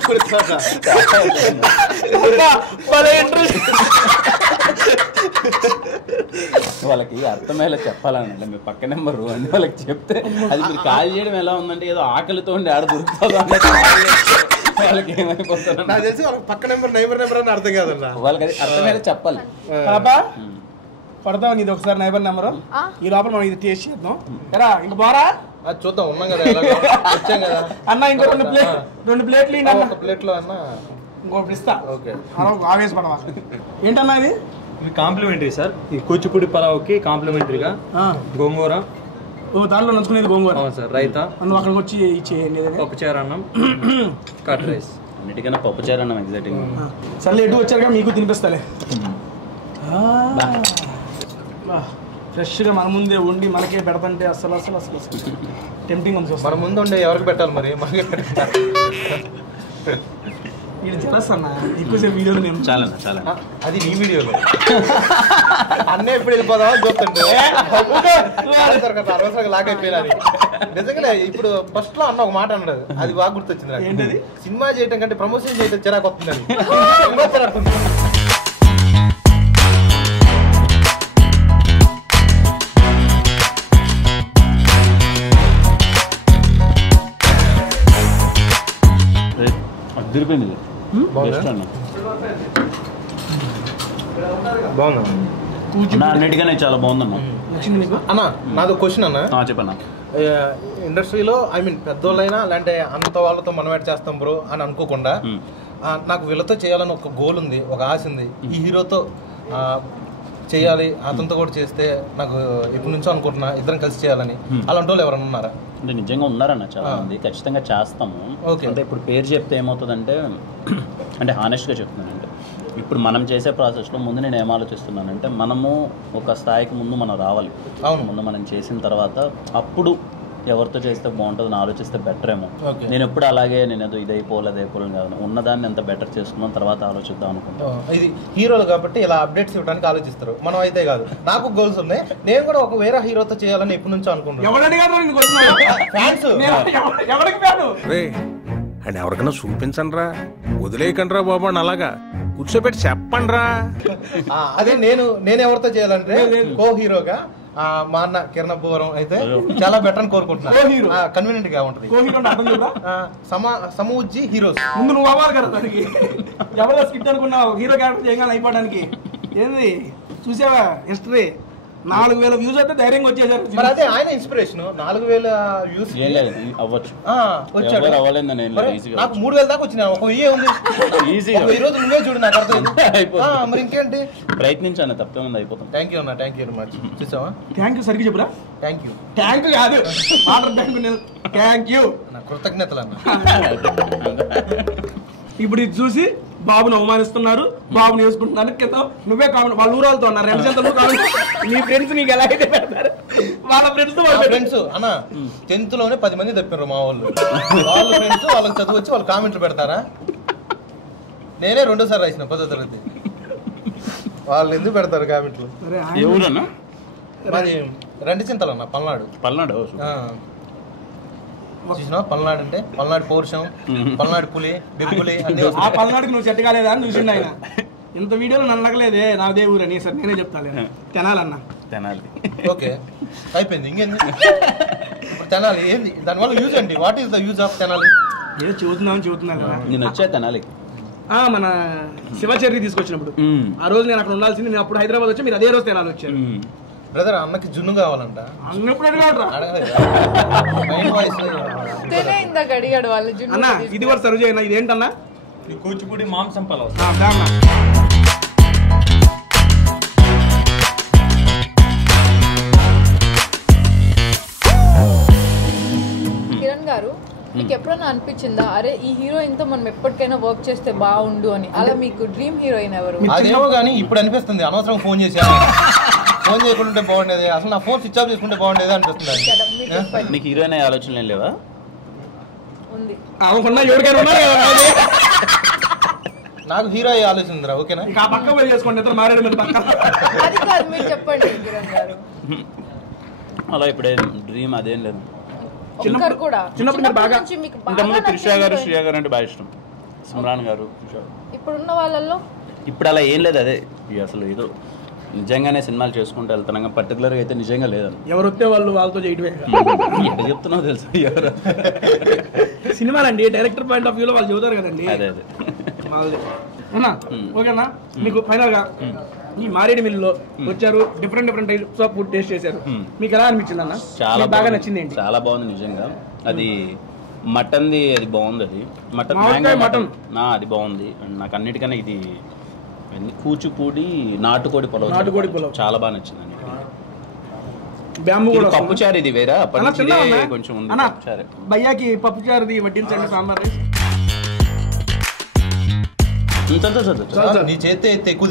వాళ్ళకి అర్థమయ్యేలా చెప్పాలనండి మీ పక్క నెంబరు అని వాళ్ళకి చెప్తే అది మీరు కాల్ చేయడం ఎలా ఉందంటే ఏదో ఆకలితో ఉండి ఆడ దొరుకుతుందో వాళ్ళకి ఏమైపోతారు నాకు తెలిసి వాళ్ళకి పక్క నెంబర్ అని అర్థం కాదన్నా వాళ్ళకి అది అర్థమయ్యేలా చెప్పాలి. పాపా పడతావు నీది ఒకసారి నైబర్ నెంబరు ఈ లోపల మనం ఇది టేస్ట్ చేద్దాం ఎరా ఇంక బారా చూద్దాం ఉన్నాం కదా వచ్చాం కదా అన్న ఇంకో రెండు ప్లేట్లు ఒక ప్లేట్లో అన్న ఇంకోటి ఇస్తా. ఓకే ఆవేశపడవా ఏంటన్నా ఇది కాంప్లిమెంటరీ సార్ ఈ కూచిపూడి పలావ్కి కాంప్లిమెంటరీగా గోంగూర దాంట్లో నంచుకునేది గోంగూర సార్ రైతా నువ్వు అక్కడికి వచ్చి ఇచ్చేయండి పప్పుచారు అన్నం కట్ రైస్ అన్నిటికన్నా పప్పుచారు అన్నం ఎగ్జాక్ట్గా. సర్లే ఎటు వచ్చారుగా మీకు తినిపిస్తాలే. ఫ్రెష్గా మన ముందే వండి మనకే పెడతంటే అసలు అసలు అసలు అసలు టెంప్టింగ్ ఉంది. మన ముందు ఉండే ఎవరికి పెట్టాలి మరి మనకే పెట్టాలి. ఇది చేస్తాను ఎక్కువసేపు వీడియోలో నేను చాలా అది నీ వీడియోలో అన్నీ ఎప్పుడు వెళ్ళిపోదామా చూస్తుంటే అనవసరంగా లాక్ అయిపోయినది. నిజంగానే ఇప్పుడు ఫస్ట్ లో అన్న ఒక మాట అన్నాడు, అది బాగా గుర్తొచ్చింది నాకు. ఏంటది? సినిమా చేయటం కంటే ప్రమోషన్ చేయడం చిరాకు వస్తుందని. చిరాకు అదిరిపోయింది. బాగుందా అన్నిటిగానే చాలా బాగుందన్న. అన్న నాది క్వశ్చన్ అన్న చెప్పన్నా. ఇండస్ట్రీలో ఐ మీన్ పెద్దోళ్ళైనా లేదంటే అంత వాళ్ళతో మనం యాడ్ చేస్తాం బ్రో అని అనుకోకుండా నాకు వీళ్ళతో చేయాలని ఒక గోల్ ఉంది, ఒక ఆశ ఉంది. ఈ హీరోతో చేయాలి, అతనితో కూడా చేస్తే నాకు ఎప్పటి నుంచో అనుకుంటున్నా ఇద్దరం కలిసి చేయాలని. అలాంటి వాళ్ళు ఎవరైనా ఉన్నారా? అంటే నిజంగా ఉన్నారన్న చాలా మంది. ఖచ్చితంగా చేస్తాము. అంటే ఇప్పుడు పేరు చెప్తే ఏమవుతుందంటే అంటే హానెస్ట్గా చెప్తున్నానంటే ఇప్పుడు మనం చేసే ప్రాసెస్లో ముందు నేను ఏం ఆలోచిస్తున్నానంటే మనము ఒక స్థాయికి ముందు మనం రావాలి. ముందు మనం చేసిన తర్వాత అప్పుడు ఎవరితో చేస్తే బాగుంటుందని ఆలోచిస్తే బెటర్ ఏమో. నేను ఎప్పుడు అలాగే నేను ఏదో ఇది అయిపోలేదు కాదు, ఉన్నదాన్ని ఎంత బెటర్ చేసుకున్నాం తర్వాత ఆలోచిద్దాం అనుకుంటాను. ఇది హీరోలు కాబట్టి ఇలా అప్డేట్స్ ఇవ్వడానికి ఆలోచిస్తారు, మనం అయితే కాదు. నాకు గోల్స్ ఉన్నాయి, నేను కూడా ఒక వేరే హీరోతో చేయాలని ఎప్పటి నుంచో అనుకుంటున్నాను. అండ్ ఎవరికైనా చూపించండి రా, వదిలేయకండి రా బాబు అని అలాగా కూర్చోబెట్టి చెప్పండి రా. అదే నేను ఎవరితో చేయాలంటే కో హీరోగా మా అన్న కిరణ్ అబ్బవరం అయితే చాలా బెటర్ అని కోరుకుంటున్నాను. కన్వీనియంట్ గా ఉంటుంది. సమూజ్జి హీరోస్ ముందు నువ్వు అవ్వాలి కదా దానికి. ఎవరో స్కిట్ అనుకున్నావు హీరో క్యారెక్టర్ చేయగానే అయిపోవడానికి. ఏంది చూసావా హిస్టరీ 4,000 వ్యూస్ అయితే ధైర్యంగా వచ్చేసారు. మరి అదే ఆయన ఇన్స్పిరేషన్. 4,000 వ్యూస్ అవ్వచ్చు. వచ్చాడు. నాకు 3,000 దాకా వచ్చినా ఒక 1000 ఉంది. ఈ రోజు నువ్వే చూడు, నాకు అర్థం. మరి ఇంకేంటి ప్రయత్నించాను, తప్పే ఉంది, అయిపోతాం. థ్యాంక్ యూ అన్న, థ్యాంక్ యూ వెరీ మచ్. చూసావా? థ్యాంక్ యూ సరిగ్గా చెప్పురా. Thank you. థ్యాంక్ యూ కాదు, థ్యాంక్ యూ, కృతజ్ఞతలు అన్న. ఇప్పుడు ఇది చూసి బాబుని అవమానిస్తున్నారు, బాబుని వేసుకుంటున్నారు. కింద నువ్వే కామెంట్, వాళ్ళ ఊరాలతో ఉన్నారు నీ ఫ్రెండ్స్ నీకు ఎలా అయితే పెడతారు వాళ్ళ ఫ్రెండ్స్ అన్న 10th లోనే 10 మంది తప్పారు మా వాళ్ళు. వాళ్ళ ఫ్రెండ్స్ వాళ్ళకి చదువు వచ్చి వాళ్ళు కామెంట్లు పెడతారా? నేనే 2వ సారి రాసిన 10వ తరగతి. వాళ్ళు ఎందుకు పెడతారు కామెంట్లు? మరి రెండు చింతలు అన్న పల్నాడు. చూసినా పల్నాడు అంటే పల్నాడు పౌరుషం, పల్నాడు పులి, బెబ్బులి. ఆ పల్నాడుకి నువ్వు సెట్ కాలేదా అని చూసిండు ఆయన. ఇంత వీడియోలో నన్ను అడగలేదే నాదే ఊరని. సార్ నేనే చెప్తాను, తెనాలన్నా. తెనాలి. ఓకే అయిపోయింది. ఇంకేంది ఇప్పుడు తెనాలి ఏంది? దానివల్ల యూజ్ అండి. What is the use of Tenali? ఏదో చెబుతున్నా కదా. నేను వచ్చా తెనాలి మన శివచర్రి తీసుకొచ్చినప్పుడు ఆ రోజు నేను అక్కడ ఉండాల్సింది. నేను అప్పుడు హైదరాబాద్ వచ్చి మీరు అదే రోజు తెనాలి వచ్చారు. బ్రదర్ అన్నకి జున్ను కావాలంట. అన్న ఇది కూడా సర్వ్ చేయనా? ఇది ఏంటన్నా? కూచిపూడి మాంసం పలావ్. కిరణ్ గారు, మీకు ఎప్పుడైనా అనిపించిందా అరే ఈ హీరోయిన్ తో మనం ఎప్పటికైనా వర్క్ చేస్తే బాగుండు అని? అలా మీకు డ్రీమ్ హీరోయిన్ ఎవరు? అదేమో కానీ ఇప్పుడు అనిపిస్తుంది అనవసరం ఫోన్ చేశాను. ఫోన్ చేయకుంటే బాగుండేది, అసలు నా ఫోన్ స్విచ్ ఆఫ్ చేసుకుంటే బాగుండేది అనిపిస్తుంది. నీకు హీరోయిన్ అయ్యే ఆలోచనలు లేవా? నాకు హీరో ఆలోచన ఉందిరా, ఓకేనా? ఇక ఆ పక్క పోయి చేసుకోండి, ఇద్దరు మారేడు మీద పక్క. అది కాదు, మీరు చెప్పండి కిరణ్ గారు. అలా ఇప్పుడే డ్రీమ్ అదేం లేదు. ఒక్కరు కూడా చిన్నప్పుడు మీరు బాగా నుంచి మీకు ఇంతకుముందు బాగా త్రిష గారు, శ్రేయ గారు అంటే బాగా ఇష్టం. సిమ్రాన్ గారు, ఇప్పుడున్న వాళ్ళల్లో ఇప్పుడు అలా ఏం లేదు. అదే ఇక అసలు ఏదో నిజంగానే సినిమాలు చేసుకుంటూ వెళ్తున్నాం, పర్టికులర్గా అయితే నిజంగా లేదని. ఎవరు వస్తే వాళ్ళతో చేయటమే. ఎక్కడ చెప్తున్నావు తెలుసు ఎవరు సినిమాలండి డైరెక్టర్ పాయింట్ ఆఫ్ వ్యూలో వాళ్ళు చెబుతారు కదండి. అదే అదే అన్నా ఓకేనా, మీకు ఫైనల్ గా ఈ మారేడు మిల్లులో వచ్చారు, different types of food taste చేశారు, మీకు ఎలా అనిపించింది అన్న? చాలా బాగా నచ్చింది ఏంటి? చాలా బాగుంది నిజంగా. అది మటన్ది, అది బాగుంది. అది మటన్ అది బాగుంది. నాకు అన్నిటికన్నా ఇది కూచిపూడి నాటుకోడి పొలవ్ చాలా బాగా నచ్చింది. బ్యాంబూ కూడా పప్పుచారు, ఇది వేరే కొంచెం ఉంది. భయ్యాకి పప్పుచారుది వడ్డించండి, సాంబార్ రైస్. నీ చేస్తే ఎక్కువ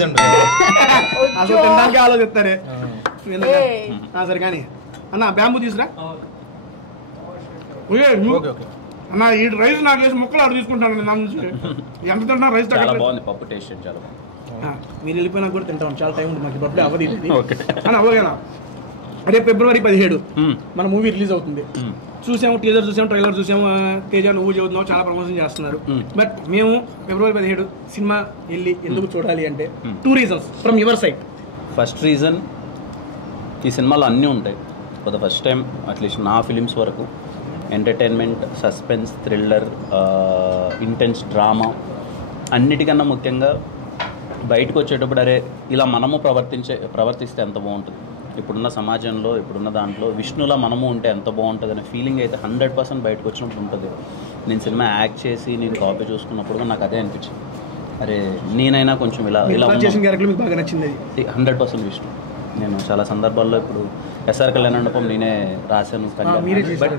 అసలు తినడానికి ఆలోచిస్తారే. సరే కానీ అన్న బ్యాంబూ తీసురా అన్న. ఈ రైస్ నాకు వేసి ముక్కలు ఆర్డర్ తీసుకుంటాను నా నుంచి. ఎంత తింటున్నా రైస్ చాలా బాగుంది. పప్పు టేస్ట్ చాలా బాగుంది. మీరు వెళ్ళిపోయినా కూడా తింటాం, చాలా టైం ఉంది మాకు. పప్పుడే అవధి అన్న. ఓకేనా, రేపు February 17 మన మూవీ రిలీజ్ అవుతుంది. చూసాము, టీజర్ చూసాము, ట్రైలర్ చూసాము. తేజ నువ్వు చదువుతున్నావు, చాలా ప్రమోషన్ చేస్తున్నారు. బట్ మేము February 17 సినిమా వెళ్ళి ఎందుకు చూడాలి అంటే 2 reasons from your side. First reason, ఈ సినిమాలో అన్నీ ఉంటాయి. For the first time at least నా ఫిలిమ్స్ వరకు entertainment, suspense, thriller, intense drama, అన్నిటికన్నా ముఖ్యంగా బయటకు వచ్చేటప్పుడు అరే ఇలా మనము ప్రవర్తిస్తే ఎంత బాగుంటుంది, ఇప్పుడున్న సమాజంలో, ఇప్పుడున్న దాంట్లో విష్ణులా మనము ఉంటే ఎంత బాగుంటుంది అనే ఫీలింగ్ అయితే 100% బయటకు వచ్చినప్పుడు ఉంటుంది. నేను సినిమా యాక్ట్ చేసి నేను కాపీ చూసుకున్నప్పుడు నాకు అదే అనిపించింది, అరే నేనైనా కొంచెం ఇలా 100% విష్ణు. నేను చాలా సందర్భాల్లో ఇప్పుడు ఎస్ఆర్ కళ్యాణ మండపం నేనే రాశాను, బట్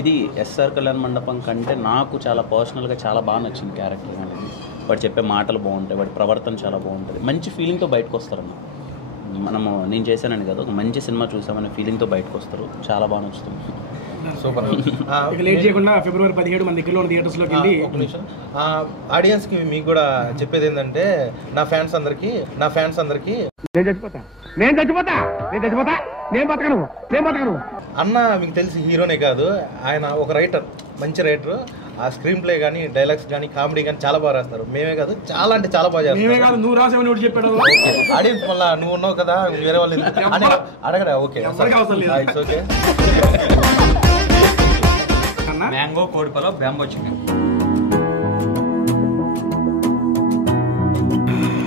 ఇది ఎస్ఆర్ కళ్యాణ మండపం కంటే నాకు చాలా పర్సనల్గా చాలా బాగా నచ్చింది క్యారెక్టర్ అనేది. వాడు చెప్పే మాటలు బాగుంటాయి, వాడి ప్రవర్తన చాలా బాగుంటుంది, మంచి ఫీలింగ్తో బయటకు వస్తారన్న. మనము నేను చేశానని కదా, ఒక మంచి సినిమా చూసామనే ఫీలింగ్తో బయటకు వస్తారు, చాలా బాగా నచ్చుతుంది. సూపర్. లేట్ చేయకుండా February 17 మన దగ్గరలో థియేటర్స్లోకి వెళ్ళి. ఒక నిమిషం, ఆడియన్స్కి మీకు కూడా చెప్పేది ఏంటంటే, నా ఫ్యాన్స్ అందరికీ నేను చచ్చిపోతా అన్న. మీకు తెలిసి హీరోనే కాదు, ఆయన ఒక రైటర్, మంచి రైటర్. ఆ స్క్రీన్ ప్లే కానీ, డైలాగ్స్ కానీ, కామెడీ కానీ చాలా బాగా రాస్తారు. మేమే కాదు, చాలా అంటే చాలా బాగా చేస్తాం. నువ్వు రాసావని చెప్పాడు ఆడియన్స్ మళ్ళీ నువ్వు ఉన్నావు కదా, వేరే వాళ్ళు అడగడా? Okay okay. మ్యాంగో కోడి పొలం, బ్యాంబో చికెన్.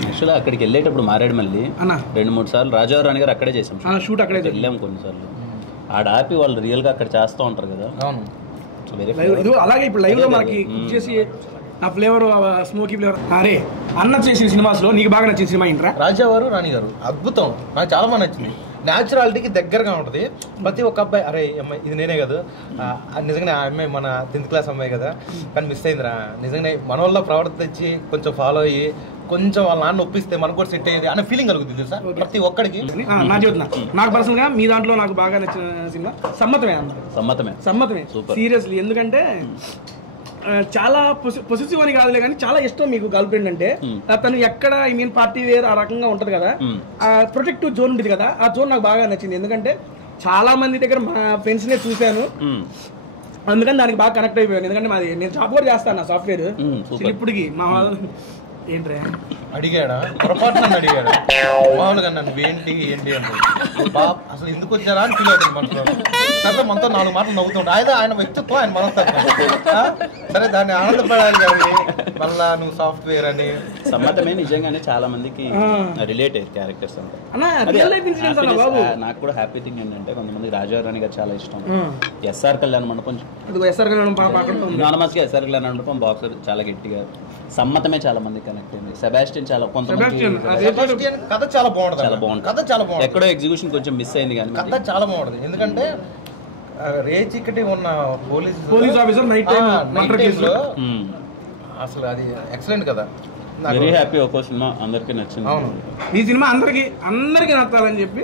యాక్చువల్గా అక్కడికి వెళ్ళేటప్పుడు మారేడుమల్లి 2-3 సార్లు రాజారావు రాణి గారు అక్కడే చేసాం షూట్, అక్కడే వెళ్ళాము కొన్నిసార్లు. ఆడ ఆపి వాళ్ళు రియల్గా అక్కడ చేస్తూ ఉంటారు కదా. అవును. అలాగే ఇప్పుడు లైవ్ లో మనకి చేసి ఆ ఫ్లేవర్, స్మోకీ ఫ్లేవర్. అరే అన్న చేసిన సినిమాస్ లో నీకు బాగా నచ్చిన సినిమా ఏంట్రా? రాజావారు రాణి గారు అద్భుతం, నాకు చాలా బాగా నచ్చింది. న్యాచురాలిటీకి దగ్గరగా ఉంటుంది. ప్రతి ఒక్క అబ్బాయి అరే అమ్మాయి ఇది నేనే కదా, నిజంగానే ఆ అమ్మాయి మన 10th క్లాస్ అమ్మాయి కదా, కానీ మిస్ అయిందిరా. నిజంగానే మన వల్ల ప్రవర్తించి కొంచెం ఫాలో అయ్యి కొంచెం వాళ్ళ నాన్న ఒప్పిస్తే మనకు కూడా సెట్ అయ్యేది అనే ఫీలింగ్ కలుగుతుంది తెలుసా ప్రతి ఒక్కడికి. నా చెబుతున్నా, నాకు పర్సనల్ గా మీ దాంట్లో నాకు బాగా నచ్చిన సినిమా సమ్మతమే అన్న. సమ్మతమే సీరియస్లీ. ఎందుకంటే చాలా పొసెసివ్ అని కాదులే కానీ చాలా ఇష్టం మీకు గర్ల్ ఫ్రెండ్ అంటే. తను ఎక్కడ ఐ మీన్ పార్టీ వేర్ ఆ రకంగా ఉంటది కదా, ఆ ప్రొటెక్టివ్ జోన్ ఉంటుంది కదా, ఆ జోన్ నాకు బాగా నచ్చింది. ఎందుకంటే చాలా మంది దగ్గర మా ఫ్రెండ్స్ నే చూశాను, అందుకని దానికి బాగా కనెక్ట్ అయిపోయాను. ఎందుకంటే మాది నేను జాబ్ కూడా చేస్తాను సాఫ్ట్వేర్. ఇప్పటికి మా ఏంట్రా అడిగాడా, పొరపాటున అడిగాడా, మామూలుగా నన్ను ఏంటి అంటే అసలు ఎందుకు వచ్చారా అని ఫీల్ అవుతుంది మనసులో. సరే మనతో 4 మాటలు నవ్వుతుంటా, ఆయన వ్యక్తిత్వం, ఆయన మనస్తత్వం. సరే దాన్ని ఆనందపడాలి కానీ మళ్ళా నువ్వు సాఫ్ట్వేర్ అని. సమ్మతమే నిజంగానే చాలా మందికి రిలేట్ అయ్యారు క్యారెక్టర్స్ అంటే. నాకు కూడా హ్యాపీ థింగ్ ఏంటంటే కొంతమంది రాజారాణి గారు చాలా ఇష్టం. ఎస్ఆర్ కళ్యాణ మండపం, నానమస్గా ఎస్ఆర్ కళ్యాణ మండపం బాక్సర్ చాలా గట్టిగా. సమ్మతమే చాలా మంది కనెక్ట్ అయింది. సెబాస్టియన్ చాలా కొంతమంది కథ చాలా బాగుంటుంది. కథ చాలా బాగుంటుంది. ఎక్కడో ఎగ్జిక్యూషన్ కొంచెం మిస్ అయింది కానీ కథ చాలా బాగుంటుంది. ఎందుకంటే రేచికటి ఉన్న పోలీస్ ఆఫీసర్ నైట్ లో అసలు అది ఎక్సలెంట్ కదా. Very happy. ఒక్కో సినిమా అందరికీ నచ్చింది. ఈ సినిమా అందరికి నచ్చాలని చెప్పి,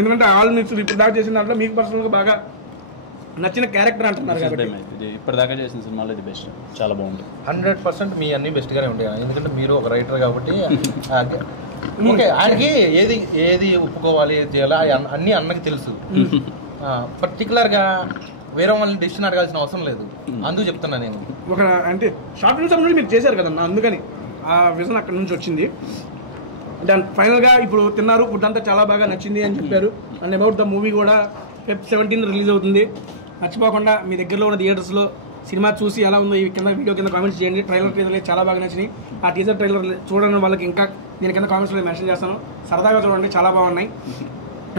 ఎందుకంటే ఆల్ మిక్స్ ఇప్పుడు దాకా చేసిన దాంట్లో మీకు పర్సనల్ గా బాగా నచ్చిన క్యారెక్టర్ అంటున్నారు కాబట్టి ఇప్పటిదాకా చేసిన సినిమాలో ఇది బెస్ట్, చాలా బాగుంది. 100% మీ అన్ని బెస్ట్గానే ఉండేవి, ఎందుకంటే మీరు ఒక రైటర్ కాబట్టి. ఓకే, ఆయనకి ఏది ఒప్పుకోవాలి, ఏది చేయాలి అన్నీ అన్నకి తెలుసు. పర్టికులర్గా వేరే వాళ్ళని డెసిషన్ అడగాల్సిన అవసరం లేదు, అందుకు చెప్తున్నా నేను. ఒక అంటే షార్ట్ ఫిల్మ్స్ నుండి మీరు చేశారు కదన్నా, అందుకని ఆ విజన్ అక్కడ నుంచి వచ్చింది. దాని ఫైనల్గా ఇప్పుడు తిన్నారు, ఫుడ్ అంతా చాలా బాగా నచ్చింది అని చెప్పారు. అండ్ అబౌట్ ద మూవీ కూడా Feb 17 రిలీజ్ అవుతుంది. మర్చిపోకుండా మీ దగ్గరలో ఉన్న థియేటర్స్లో సినిమా చూసి ఎలా ఉందో ఈ కింద వీడియో కింద కామెంట్స్ చేయండి. ట్రైలర్ చాలా బాగా నచ్చినాయి. ఆ టీజర్ ట్రైలర్ చూడని వాళ్ళకి ఇంకా నేను కింద కామెంట్స్లో మెన్షన్ చేస్తాను. సరదాగా చూడండి, చాలా బాగున్నాయి.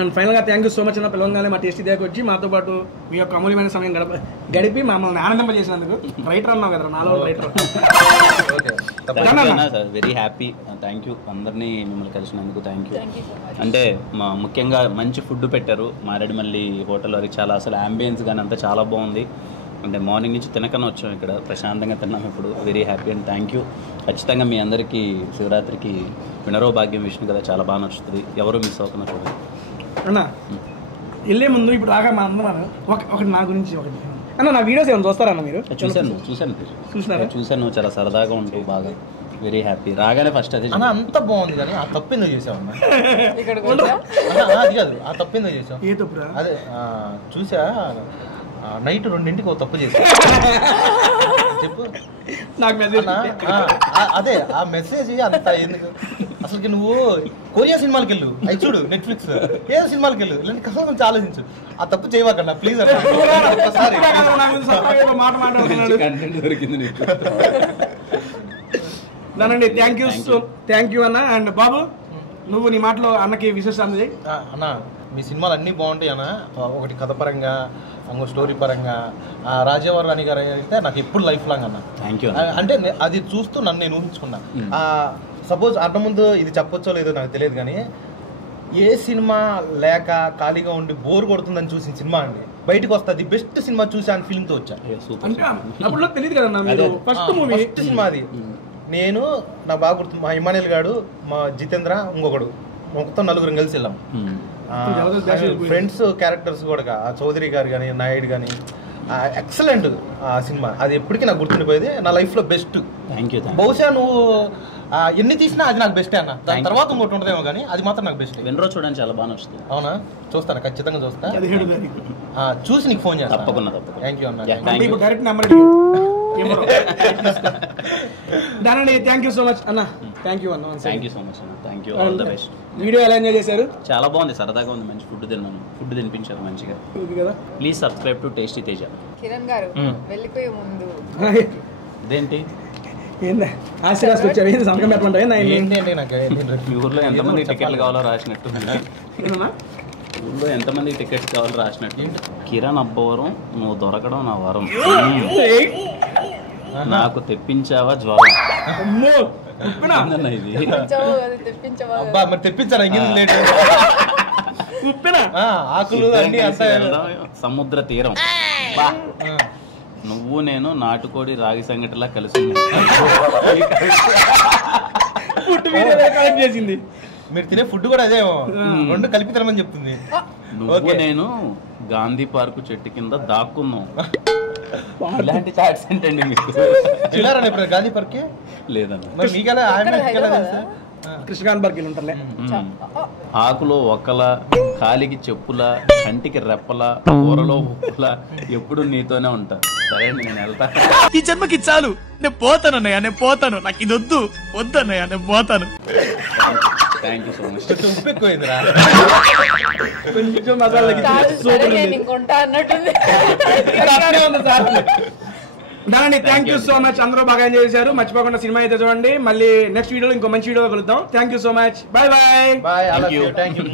అండ్ ఫైనల్గా థ్యాంక్ యూ సో మచ్ అన్న, పిలవంగానే మా టేస్టీ దగ్గర వచ్చి మాతో పాటు మీ యొక్క అమూల్యమైన సమయం గడిపి మమ్మల్ని ఆనందింపజేసినందుకు. రైటర్ అన్నావు కదా, నాలో writer. Very happy, thank you అందరినీ మిమ్మల్ని కలిసినందుకు థ్యాంక్ యూ. అంటే ముఖ్యంగా మంచి ఫుడ్ పెట్టారు మారేడుమల్లి హోటల్ వారికి, చాలా అసలు అంబియన్స్ కానీ అంతా చాలా బాగుంది. అంటే మార్నింగ్ నుంచి తినకన్నా వచ్చాం, ఇక్కడ ప్రశాంతంగా తిన్నాం ఇప్పుడు. Very happy and thank you. ఖచ్చితంగా మీ అందరికీ శివరాత్రికి వినరో భాగ్యం విష్ణు కదా చాలా బాగా నచ్చుతుంది, ఎవరు మిస్ అవ్వకుండా చూడండి అన్నా. వెళ్ళే ముందు ఇప్పుడు రాగా మా అందరూ ఒకటి నా గురించి ఒకటి అన్న, నా వీడియోస్ ఏమైనా చూస్తారన్న మీరు? చూశాను చాలా సరదాగా ఉంటుంది, బాగా వెరీ హ్యాపీ. రాగానే ఫస్ట్ అదే అంత బాగుంది, కానీ ఆ తప్పు ఎందుకు చేసావన్నా? అది కాదు, ఆ తప్పు ఎందుకు చేసావు? ఏ తప్పు? అదే చూసా నైట్ 2ంటికి ఒక తప్పు చేసా. చెప్పు నాకు మెసేజ్. అదే ఆ మెసేజ్ అంత ఎందుకు? అసలుకి నువ్వు కొరియా సినిమాలకి వెళ్ళు, అవి చూడు, నెట్ఫ్లిక్స్ ఏదో సినిమాలకి వెళ్ళు, ఇలాంటి కథల గురించి ఆలోచించు. ఆ తప్పు చేయవకండి ప్లీజ్. మాట మాట్లాడుతున్నాడు. దానండి థ్యాంక్ యూ అన్న. అండ్ బాబు, నువ్వు నీ మాటలో అన్నకి విశేషం అందజేయి. అన్న మీ సినిమాలు అన్నీ బాగుంటాయి అన్న, ఒకటి కథ పరంగా, ఇంకో స్టోరీ పరంగా. రాజేవర్ రాణి గారు అయితే నాకు ఎప్పుడు లైఫ్ లాంగ్ అన్న. Thank you. అంటే అది చూస్తూ నన్ను నేను ఊహించుకున్నా. సపోజ్ అంతకుముందు ఇది చెప్పొచ్చో లేదో నాకు తెలియదు, కానీ ఏ సినిమా లేక ఖాళీగా ఉండి బోర్ కొడుతుందని చూసిన సినిమా అండి, బయటకు వస్తుంది బెస్ట్ సినిమా చూసి అని ఫీలింగ్తో వచ్చా. ఫస్ట్ సినిమా అది. నేను నాకు బాగా గుర్తు, మా ఇమానియల్ గాడు, మా జితేంద్ర, ఇంకొకడు, మొత్తం 4 కలిసి వెళ్ళాం. ఫ్రెండ్స్ క్యారెక్టర్స్ కూడా, చౌదరి గారు కానీ, నాయుడు కానీ, ఎక్సలెంట్ ఆ సినిమా. అది ఎప్పటికీ నాకు గుర్తుండిపోయేది, నా లైఫ్లో బెస్ట్. బహుశా నువ్వు ఎన్ని తీసినా అది నాకు బెస్టే అన్న. దాని తర్వాత ఇంకోటి ఉంటుందేమో, కానీ అది మాత్రం నాకు బెస్ట్. వినరో చూడండి, చాలా బాగా నచ్చుతుంది. అవునా? చూస్తాను, ఖచ్చితంగా చూస్తా. చూసి నీకు ఫోన్ చేస్తాను. తప్పకుండా. థ్యాంక్ యూ అన్న. దానండి థ్యాంక్ యూ సో మచ్ అన్న. థ్యాంక్ యూ అన్న. థ్యాంక్ యూ సో మచ్ అన్న. Thank you. All the best. Video ఎలా ఎంజాయ్ చేశారు? చాలా బాగుంది, సరదాగా ఉంది, మంచి ఫుడ్ తిన్నాను, ఫుడ్ తినిపించారు మంచిగా. Please subscribe to tasty Teja. Kiran గారు వెళ్ళిపోయే ముందు ఇదేంటి ఏందా ఆశీర్వాదం వచ్చావు, ఏంటి సంతకం పెట్టమంటావు? మీ ఊర్లో ఎంతమంది టికెట్లు కావాలో రాసినట్టు, ఊళ్ళో ఎంతమంది టికెట్స్ కావాలో రాసినట్టు. కిరణ్ అబ్బవరం, నువ్వు దొరకడం నా వరం, నాకు తెప్పించావా జ్వరం. ఇది తెప్పించారా? సముద్ర తీరం, నువ్వు నేను నాటుకోడి రాగి సంగటిలా కలిసి చేసింది. మీరు తినే ఫుడ్ కూడా అదే, 2 కలిపి తినమని చెప్తుంది. నువ్వు నేను గాంధీ పార్కు చెట్టు కింద దాక్కున్నాం. ఇలాంటి చాట్స్ ఏంటండి మీకు? వెళ్ళారా ఇప్పుడు గాంధీ పార్క్? లేదన్న. కృష్ణకాంత్ పార్క్ ఉంటారులే. ఆకులో ఒక్కల, కాలికి చెప్పుల, కంటికి రెప్పల, కూరలో ఉప్పుల, ఎప్పుడు నీతోనే ఉంటా. సరే నేను వెళ్తా. ఈ జన్మకి చాలు, నేను పోతానన్నయ్య, నేను పోతాను, నాకు ఇది వద్దు వద్దన్నయ్య, నేను పోతాను. Thank you so much. ఉప్పు ఎక్కువైందిరా. కొంచెం మసాలా దానండి. థ్యాంక్ యూ సో మచ్, అందరూ బాగా ఎంజాయ్ చేశారు. మర్చిపోకుండా సినిమా అయితే చూడండి. మళ్ళీ నెక్స్ట్ వీడియోలో ఇంకో మంచి వీడియోలో కలుద్దాం. Thank you so much. Bye bye. Bye. Thank you.